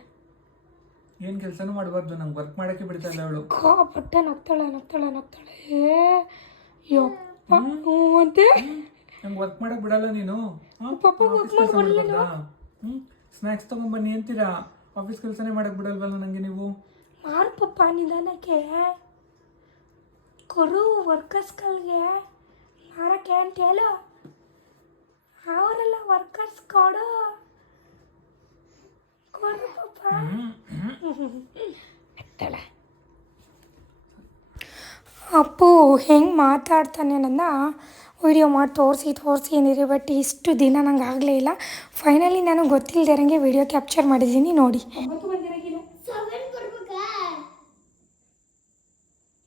ಏನು ಕೆಲಸನೂ ಮಾಡಬಾರ್ದು ನಂಗೆ ವರ್ಕ್ ಮಾಡೋಕ್ಕೆ ಬಿಡ್ತಾ ಇಲ್ಲ ಅವಳು. ಕಾಪಟ್ಟೆ ನಗ್ತಾಳೆ ನಗ್ತಾಳೆ ನಗ್ತಾಳೆ. ಯಪ್ಪ ಹ್ಞೂ ಅಂತೆ. ನಂಗೆ ವರ್ಕ್ ಮಾಡಕ್ ಬಿಡಲ್ಲ ನೀನು? ಪಾಪ work ಮಾಡಕ್ ಬಿಡಲ್ಲ ಹ್ಞೂ ಸ್ನ್ಯಾಕ್ಸ್ ತೊಗೊಂಬನ್ನಿ ಅಂತೀರಾ? ಆಫೀಸ್ ಕೆಲಸನೇ ಮಾಡಕ್ ಬಿಡಲ್ವಲ್ಲ ನನಗೆ ನೀವು? ಮಾರು ಪಪ್ಪ ನಿಧಾನಕ್ಕೆ. ಕೊಡು ವರ್ಕರ್ಸ್ಗಳಿಗೆ ಮಾರಕ್ಕೆ ಅಂತ ಹೇಳು. ಅವರೆಲ್ಲ ವರ್ಕರ್ಸ್ ಕೊಡು. ಅಪ್ಪು ಹೆಂಗೆ ಮಾತಾಡ್ತಾನೆ ನನ್ನ? ವಿಡಿಯೋ ಮಾಡಿ ತೋರಿಸಿ ತೋರಿಸಿ ಏನಿದೆ ಬಟ್ ಇಷ್ಟು ದಿನ ನಂಗೆ ಆಗಲೇ ಇಲ್ಲ. ಫೈನಲಿ ನಾನು ಗೊತ್ತಿಲ್ಲದಿರಂಗೆ ವಿಡಿಯೋ ಕ್ಯಾಪ್ಚರ್ ಮಾಡಿದ್ದೀನಿ ನೋಡಿ. ನೋಡಿ ಬರ್ಬೇಕಾ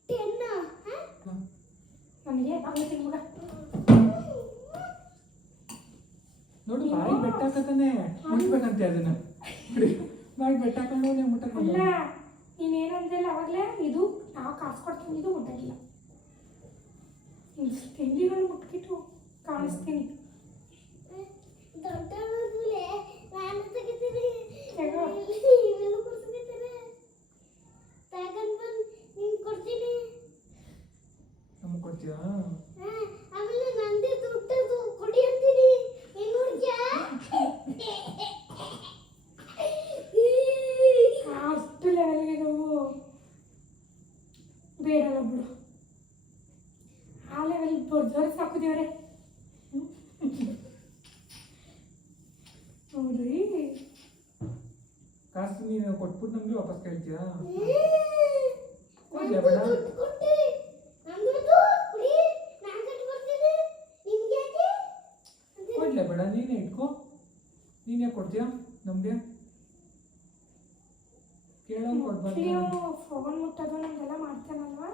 ಟೆನ್ ನನಗೆ? ನೋಡು ಬಾಯಿ ಬೆಟ್ಟಾಕತಾನೆ ಮುಟ್ಬೇಕಂತೆ ಅದನ್ನ. ನೋಡಿ, ಬೆಟ್ಟ ಹಾಕೊಂಡು ನೀವು ಮುಟ್ಟಕ್ಕಿಲ್ಲ ನೀನೇನಂದಿಲ್ಲ ಅವಾಗಲೇ? ಇದು ನಾವು ಕಾಸು ಕೊಡ್ತೀನಿ ಇದು ಮುಟ್ಟಕ್ಕಿಲ್ಲ ತಿಂಡಿಗಳು ಮುಟ್ಬಿಟ್ಟು ಕಾಣಿಸ್ತೀನಿ. ದೊಡ್ಡವರಾದ್ಮೇಲೆ ನಾನು ತೆಗಿತೀನಿ ತೆಗೋ. ಇವೆಲ್ಲ ಕೊಡ್ಸ್ಕೊತಾರೆ ತಗೊಂಡ್ ಬಂದು ನಿಂಗೆ ಕೊಡ್ತೀನಿ ನಮ್ಗೆ ಕೊಡ್ತೀಯಾ ಹಾ, ಆಮೇಲೆ ನಂದೇ ದುಡ್ಡದು ಕೊಡಿ ಅಂತೀನಿ ಏನು ಅಷ್ಟು ಲೆವೆಲ್ಗೆ ನಾವು ಬೇಡಲ್ಲ ಬಿಡು ಆ ಲೆವೆಲ್ ದೊಡ್ಡವ್ರಿಗೆ ಸಾಕು ದೇವ್ರೆ ನೋಡ್ರಿ ಕಾಸು ನೀನು ಕೊಟ್ಬಿಟ್ಟು ನಮಗೆ ವಾಪಸ್ ಕೇಳ್ತೀಯಾ ಕೊಡ್ಲೇ ಬೇಡ ದುಡ್ಡು ಕೊಟ್ಟಿ ನಮ್ದು ಕುಡಿ ನಾನು ಕಟ್ಕೊಡ್ತೀನಿ ನಿಮ್ಗೆ ಯಾಕೆ? ಕೊಡ್ಲೇ ಬೇಡ ನೀನೇ ಇಟ್ಕೋ. ನೀನೇ ಕೊಡ್ತೀಯಾ ನಮಗೆ? ಕೊಡ್ಬಾರ್ದು ನೀವು ಫೋನ್ ಮುಟ್ಟೋದು ನಮ್ಗೆಲ್ಲ ಮಾಡ್ತಾನಲ್ವಾ?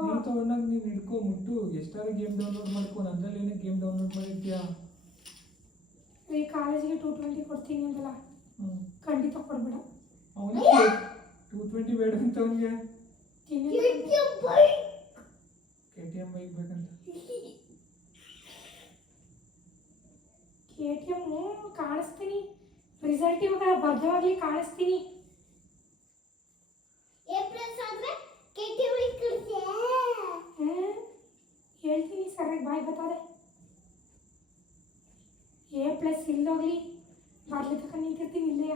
ನಾನು ತಗೊಂಡಾಗ ನೀನು ಹಿಡ್ಕೊ ಮುಟ್ಟು. ಎಷ್ಟಾದ್ರೂ ಗೇಮ್ ಡೌನ್ಲೋಡ್ ಮಾಡ್ಕೊ. ನಂದ್ರಲ್ಲಿ ಏನೇ ಗೇಮ್ ಡೌನ್ಲೋಡ್ ಮಾಡಿರ್ತೀಯಾ? ಟೂ ಟ್ವೆಂಟಿ ಕೊಡ್ತೀನಿ ಅಂದಲ್ಲ? ಖಂಡಿತ ಕೊಡ್ಬೇಡ. ಅವನಿಗೆ ಟೂ ಟ್ವೆಂಟಿ ಬೇಡ ಅಂತ ಅವನಿಗೆ. ಕೆ ಟಿ ಎಂ ಬೈಕ್ ಬೇಕಂತ. ಕೆ ಟಿ ಎಂ ಕಾಣಿಸ್ತೀನಿ. ರಿಸಲ್ಟ್ ಇವಾಗ ಭದ್ರವಾಗ್ಲಿ ಕಾಣಿಸ್ತೀನಿ. ಹೇಳ್ತೀನಿ ಸರಿಯಾಗಿ ಬಾಯ್ ಬರ್ತದೆ ಎ ಪ್ಲಸ್ ಇಲ್ಲೋಗ್ಲಿ ಬಾಗ್ಲಿ ತಕ ನಿಂತಿರ್ತೀನಿ ಇಲ್ಲೆಯ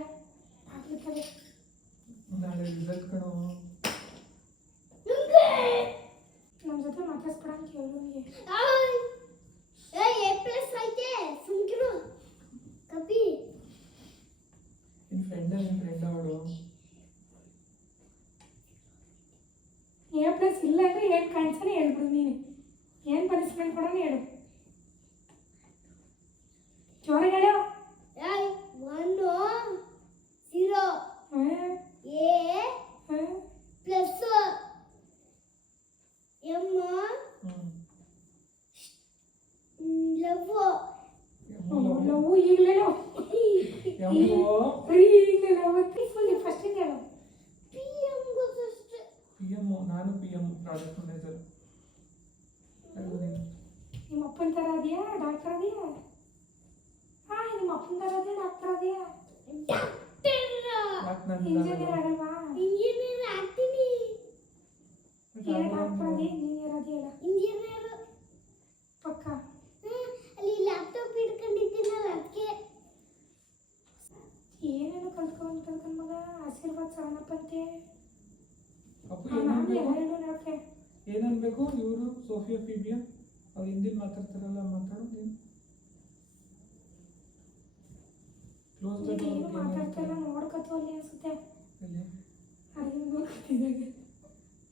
ಬಾಗ್ಲಿ ತಗ ನಾಳೆ ರಿಸಲ್ಟ್ ಕಣೋ. ನಮ್ಮ ಜೊತೆ ಮಾತಾಡ್ಸ್ಕೊಡಂಗೆ ಕೇಳೋನಿಗೆ ಏ ಎ ಪ್ಲಸ್ ಐತೆ ಸುಮ್ಕಿರು ಕಪಿ ನಿನ್ನ ಫ್ರೆಂಡ ನಿನ್ನ ಫ್ರೆಂಡ್ ಅವಳು ಎ ಪ್ಲಸ್ ಇಲ್ಲ ಅಂದರೆ ಏನು ಕಾಣಿಸ್ತಾನೆ ಹೇಳ್ಬಿಡು ನೀನು ಏನು ಪನಿಷ್ಮೆಂಟ್ ಕೊಡೋಣ ಹೇಳು ಜೋರಾಗಿ ಹೇಳು ಏಯ್ ಒನ್ ಝೀರೋ ಹ್ಞೂ ಎ ಹ್ಞೂ ಪ್ಲಸ್ ಎಂ ಲವ್ ಲವ್ ಈಗಲೇ ಎಮ್ಮು ಈಗಲೇ ಲವ್ ಫುಲ್ ಫಸ್ಟಿಂದ ಹೇಳು ಪಿ ಎಂ ಗೊತ್ತಷ್ಟೇ ಪಿ ಎಂ ನಾನು ಪಿ ಎಂ ಪ್ರಾಜೆಕ್ಟ್ ಮ್ಯಾನೇಜರ್ ನಿಮ್ಮ ಅಪ್ಪನ ಥರ ಅದೆಯಾ ಡಾಕ್ಟರ್ ಅದೆಯಾ ಹಾಂ ನಿಮ್ಮ ಅಪ್ಪನ ಥರ ಅದೆಯಾ ಡಾಕ್ಟರ್ ಅದೆಯಾ ಡಾಕ್ಟರ್ ಯಾಕೆ ನಾನು ಇಂಜಿನಿಯರ್ ಆಗಲ್ವಾ ಇಂಜಿನಿಯರ್ ಆಗ್ತೀನಿ. ಡಾಕ್ಟರ್ ಅದೇ ಇಂಜಿನಿಯರ್ ಇಂಜಿನಿಯರ್ ಪಕ್ಕ. ಅಲ್ಲಿ ಲ್ಯಾಪ್ಟಾಪ್ ಹಿಡ್ಕೊಂಡಿದ್ದೀನಲ್ಲ ಅದಕ್ಕೆ. ಏನೇನು ಕಲ್ತ್ಕೊಂಡು ಕಲ್ತ್ಕೊಂಡು ಮಗ? ಆಶೀರ್ವಾದ ನಾನು ಏನನ್ಬೇಕು ಇವರು? ಸೋಫಿಯಾ ಫಿಬಿಯಾ? ಅವ್ರು ಹಿಂದಿ ಮಾತಾಡ್ತಾರಲ್ಲ ಮಾತಾಡೋದು ನೀನು ಕ್ಲೋಸ್ ದ ಏನು ಡೋರ್ ಮಾತಾಡ್ತಾಯಿಲ್ಲ ನೋಡ್ಕೊತು ಅಲ್ಲಿ ಅನಿಸುತ್ತೆ ಎಲ್ಲಿ ಅರಿವು ನೋಡ್ಕೊತಿದ್ದಾಗ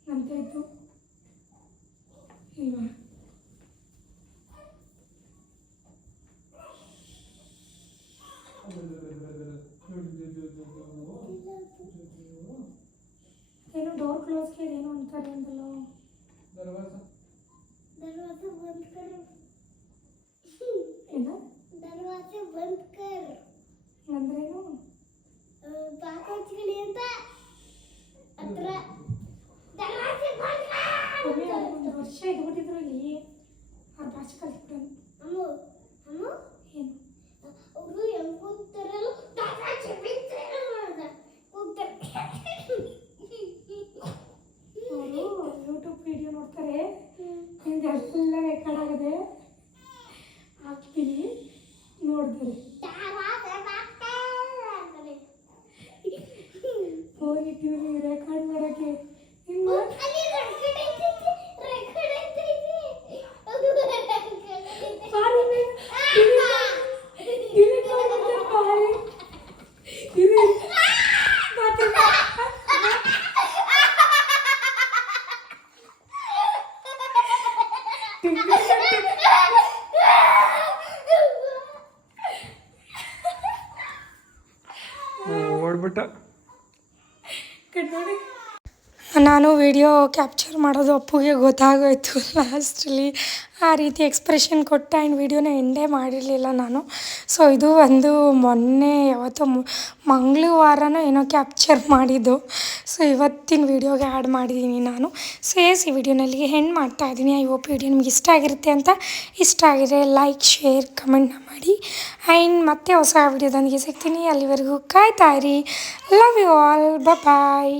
ನಂತಾಯ್ತು ಇಲ್ವಾ ಏನೋ ಡೋರ್ ಕ್ಲೋಸ್ಗೆ ಏನೋ ಅಂತಾರೆ ಅಂದಲ್ಲ ದರ್ವಾಜ ನಾನು ವಿಡಿಯೋ ಕ್ಯಾಪ್ಚರ್ ಮಾಡೋದು ಅಪ್ಪುಗೆ ಗೊತ್ತಾಗೋಯ್ತು ಲಾಸ್ಟಲ್ಲಿ ಆ ರೀತಿ ಎಕ್ಸ್ಪ್ರೆಷನ್ ಕೊಟ್ಟ ಆ್ಯಂಡ್ ವಿಡಿಯೋನ ಎಂಡೇ ಮಾಡಿರಲಿಲ್ಲ ನಾನು ಸೊ ಇದು ಒಂದು ಮೊನ್ನೆ ಯಾವತ್ತೋ ಮಂಗಳವಾರನೋ ಏನೋ ಕ್ಯಾಪ್ಚರ್ ಮಾಡಿದ್ದು. ಸೊ ಇವತ್ತಿನ ವಿಡಿಯೋಗೆ ಆ್ಯಡ್ ಮಾಡಿದ್ದೀನಿ ನಾನು. ಸೊ ಎಸ್ ಈ ವಿಡಿಯೋನಲ್ಲಿ ಹೆಣ್ಣು ಮಾಡ್ತಾ ಇದ್ದೀನಿ. ಐ ಹೋಪ್ ವಿಡಿಯೋ ನಿಮ್ಗೆ ಇಷ್ಟ ಆಗಿರುತ್ತೆ ಅಂತ ಇಷ್ಟ ಆಗಿದೆ ಲೈಕ್ ಶೇರ್ ಕಮೆಂಟ್ನ ಮಾಡಿ. ಆ್ಯಂಡ್ ಮತ್ತೆ ಹೊಸ ವಿಡಿಯೋದೊಂದಿಗೆ ಸಿಗ್ತೀನಿ. ಅಲ್ಲಿವರೆಗೂ ಕಾಯ್ತಾ ಇರಿ. Love you all bye